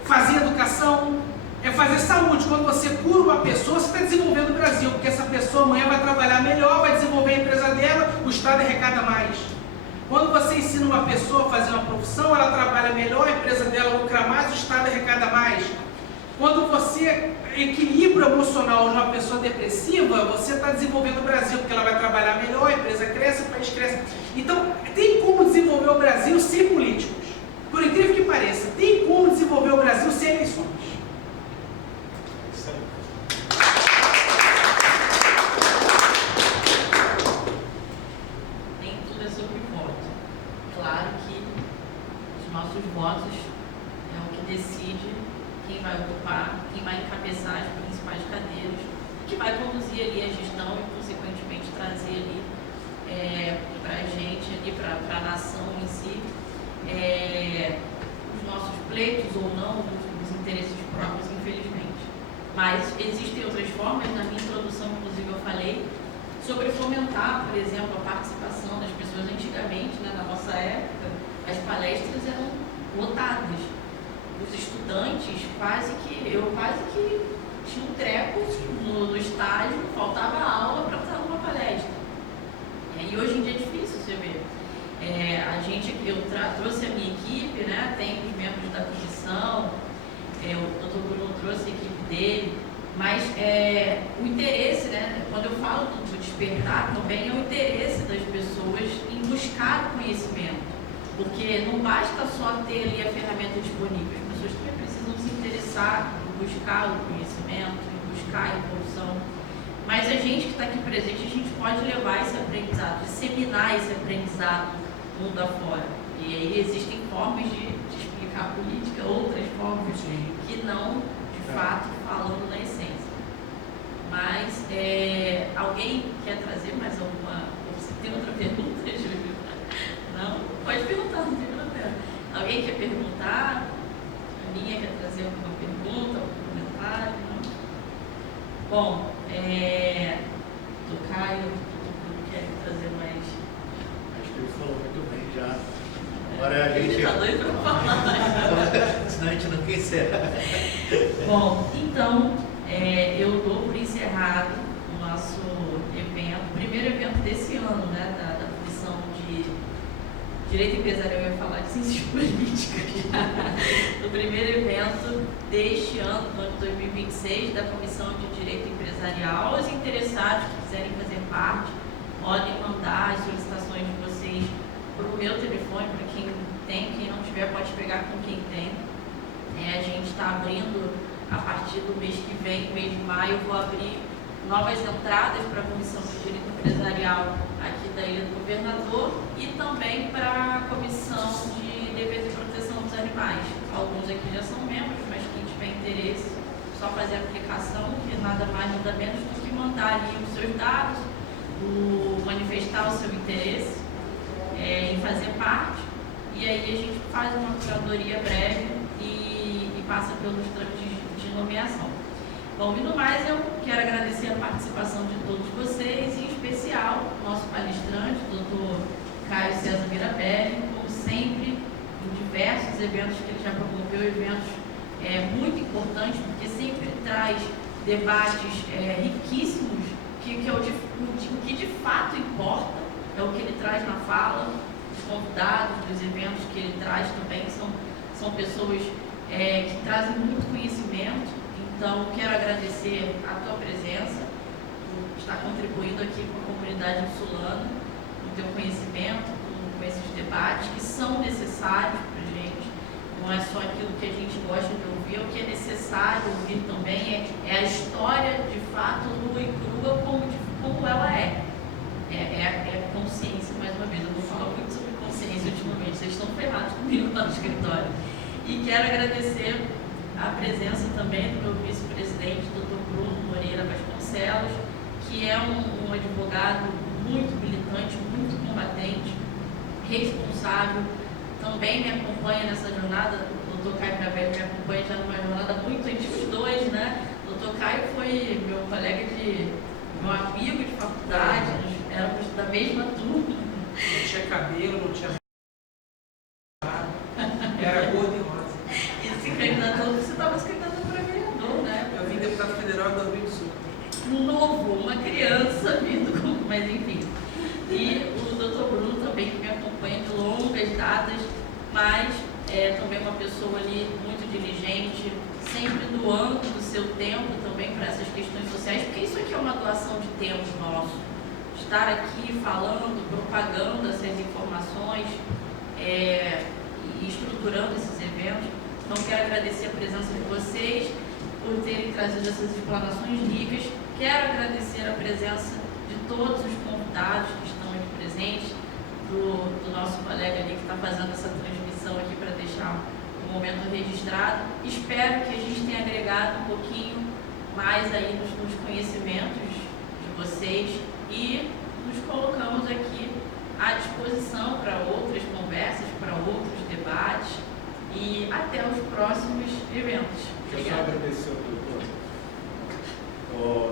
fazer educação, é fazer saúde. Quando você cura uma pessoa, você está desenvolvendo o Brasil, porque essa pessoa amanhã vai trabalhar melhor, vai desenvolver a empresa dela, o Estado arrecada mais. Quando você ensina uma pessoa a fazer uma profissão, ela trabalha melhor, a empresa dela lucra mais, o Estado arrecada mais. Quando você equilibra o emocional de uma pessoa depressiva, você está desenvolvendo o Brasil, porque ela vai trabalhar melhor, a empresa cresce, o país cresce. Então, tem como desenvolver o Brasil sem políticos. Por incrível que pareça, tem como desenvolver o Brasil sem eleições. Nem tudo é sobre voto. Claro que os nossos votos é o que decide quem vai ocupar, quem vai encabeçar as principais cadeiras, que vai conduzir ali a gestão e, consequentemente, trazer ali para a gente, ali para a nação em si, os nossos pleitos ou não, os interesses próprios, infelizmente. Mas existem outras formas. Na minha introdução, inclusive, eu falei sobre fomentar, por exemplo, a participação das pessoas. Antigamente, né, na nossa época, as palestras eram lotadas. Os estudantes, eu quase que tinha um treco no estágio, faltava aula para estar numa palestra. E hoje em dia é difícil você ver. Eu trouxe a minha equipe, né, tem os membros da comissão, o Dr. Bruno trouxe a equipe dele, mas o interesse, né, quando eu falo do despertar também, é o interesse das pessoas em buscar o conhecimento, porque não basta só ter ali a ferramenta disponível, as pessoas também precisam se interessar em buscar o conhecimento, em buscar a evolução. Mas a gente que está aqui presente, a gente pode levar esse aprendizado, disseminar esse aprendizado mundo afora. E aí existem formas de explicar a política, outras formas que não, de fato, falando na essência. Mas alguém quer trazer mais alguma? Você tem outra pergunta, Júlio? Não? Pode perguntar, não tem problema. Alguém quer perguntar? A minha quer trazer alguma pergunta, algum comentário? Não? Bom, do Caio, quer trazer mais? Acho que ele falou muito bem já. Agora a gente. Ele tá doido para falar. Senão a gente não quer encerrar. Bom, então, eu dou por encerrado o nosso evento, o primeiro evento desse ano, né, da Comissão de Direito Empresarial, eu ia falar de Ciências Políticas, o primeiro evento deste ano, no ano de 2026, da Comissão de Direito Empresarial. Os interessados que quiserem fazer parte, podem mandar as solicitações de vocês para o meu telefone, para quem tem, quem não tiver pode pegar com quem tem. A gente está abrindo, a partir do mês que vem, mês de maio, vou abrir novas entradas para a Comissão de Direito Empresarial aqui da Ilha do Governador e também para a Comissão de Defesa e Proteção dos Animais. Alguns aqui já são membros, mas quem tiver interesse, só fazer a aplicação, que nada mais, nada menos do que mandar ali os seus dados, manifestar o seu interesse em fazer parte, e aí a gente faz uma curadoria breve e passa pelos trâmites de nomeação. Bom, e no mais, eu quero agradecer a participação de todos vocês, em especial o nosso palestrante, o Dr. Caio César Mirabelli, como sempre, em diversos eventos que ele já promoveu, eventos muito importantes, porque sempre traz debates riquíssimos, que é o que de fato importa, é o que ele traz na fala. Os convidados dos eventos que ele traz também são pessoas que trazem muito conhecimento. Então, quero agradecer a tua presença, por estar contribuindo aqui com a comunidade insulana, com o teu conhecimento, com esses debates que são necessários para a gente. Não é só aquilo que a gente gosta de ouvir, o que é necessário ouvir também é a história, de fato, nua e crua, como ela é. É consciência, mais uma vez. Eu vou falar muito sobre consciência ultimamente, vocês estão ferrados comigo lá no escritório. E quero agradecer a presença também do meu vice-presidente, Dr. Bruno Moreira Vasconcelos, que é um advogado muito militante, muito combatente, responsável, também me acompanha nessa jornada. O Dr. Caio Mirabelli me acompanha já numa jornada muito antiga, os dois, né? O Dr. Caio foi meu colega meu amigo de faculdade, nós éramos da mesma turma. Não tinha cabelo, não tinha... Era gordo e rosa. E se candidatou sabido, mas enfim. E o Dr. Bruno também, que me acompanha de longas datas, mas também uma pessoa ali muito diligente, sempre doando do seu tempo também para essas questões sociais, porque isso aqui é uma doação de tempo nosso. Estar aqui falando, propagando essas informações e estruturando esses eventos. Então, quero agradecer a presença de vocês por terem trazido essas explanações ricas. Quero agradecer a presença de todos os convidados que estão aqui presentes, do nosso colega ali que está fazendo essa transmissão aqui para deixar o momento registrado. Espero que a gente tenha agregado um pouquinho mais aí nos conhecimentos de vocês e nos colocamos aqui à disposição para outras conversas, para outros debates e até os próximos eventos. Deixa eu só Obrigada. agradecer ao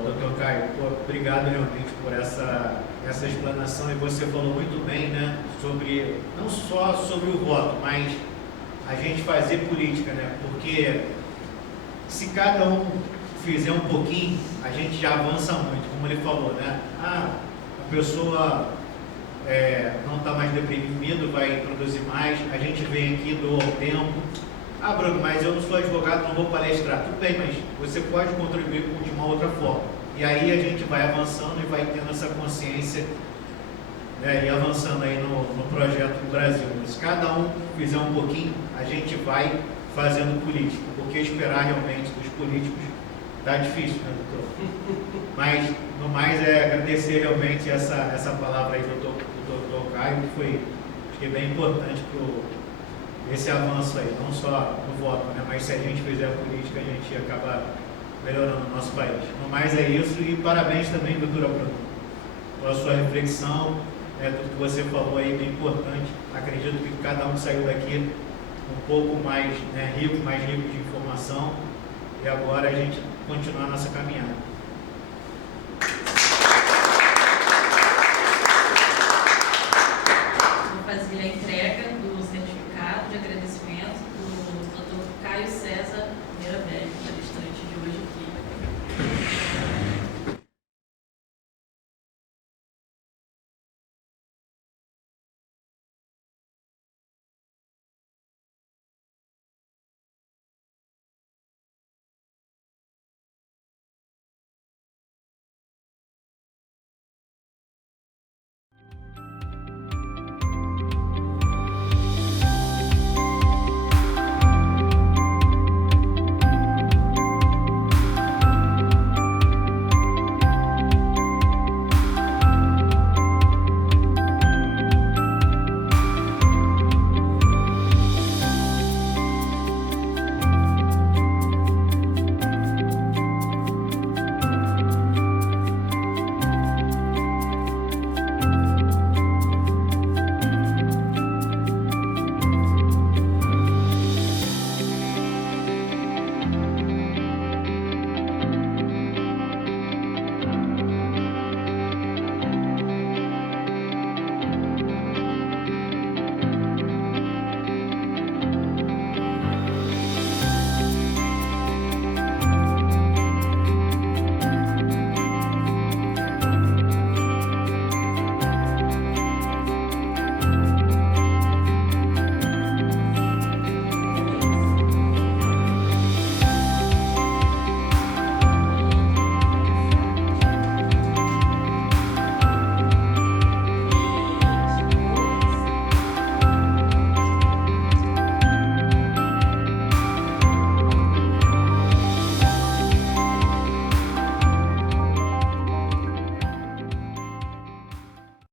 doutor Caio. Pô, obrigado realmente por essa explanação, e você falou muito bem, né, sobre, não só sobre o voto, mas a gente fazer política, né, porque se cada um fizer um pouquinho, a gente já avança muito, como ele falou, né, a pessoa não está mais deprimido, vai produzir mais, a gente vem aqui, doa o tempo. Ah, Bruno, mas eu não sou advogado, não vou palestrar. Tudo bem, mas você pode contribuir de uma outra forma. E aí a gente vai avançando e vai tendo essa consciência, né, e avançando aí no projeto do Brasil. Se cada um fizer um pouquinho, a gente vai fazendo política, porque esperar realmente dos políticos está difícil, né, doutor? Mas, no mais, agradecer realmente essa palavra aí do doutor Caio, que foi, acho que é bem importante esse avanço aí, não só no voto, né, mas se a gente fizer a política, a gente acaba melhorando o nosso país. No mais é isso, e parabéns também, doutora Bruno, pela sua reflexão, tudo que você falou aí, bem importante. Acredito que cada um saiu daqui um pouco mais, né, mais rico de informação, e agora a gente continuar a nossa caminhada.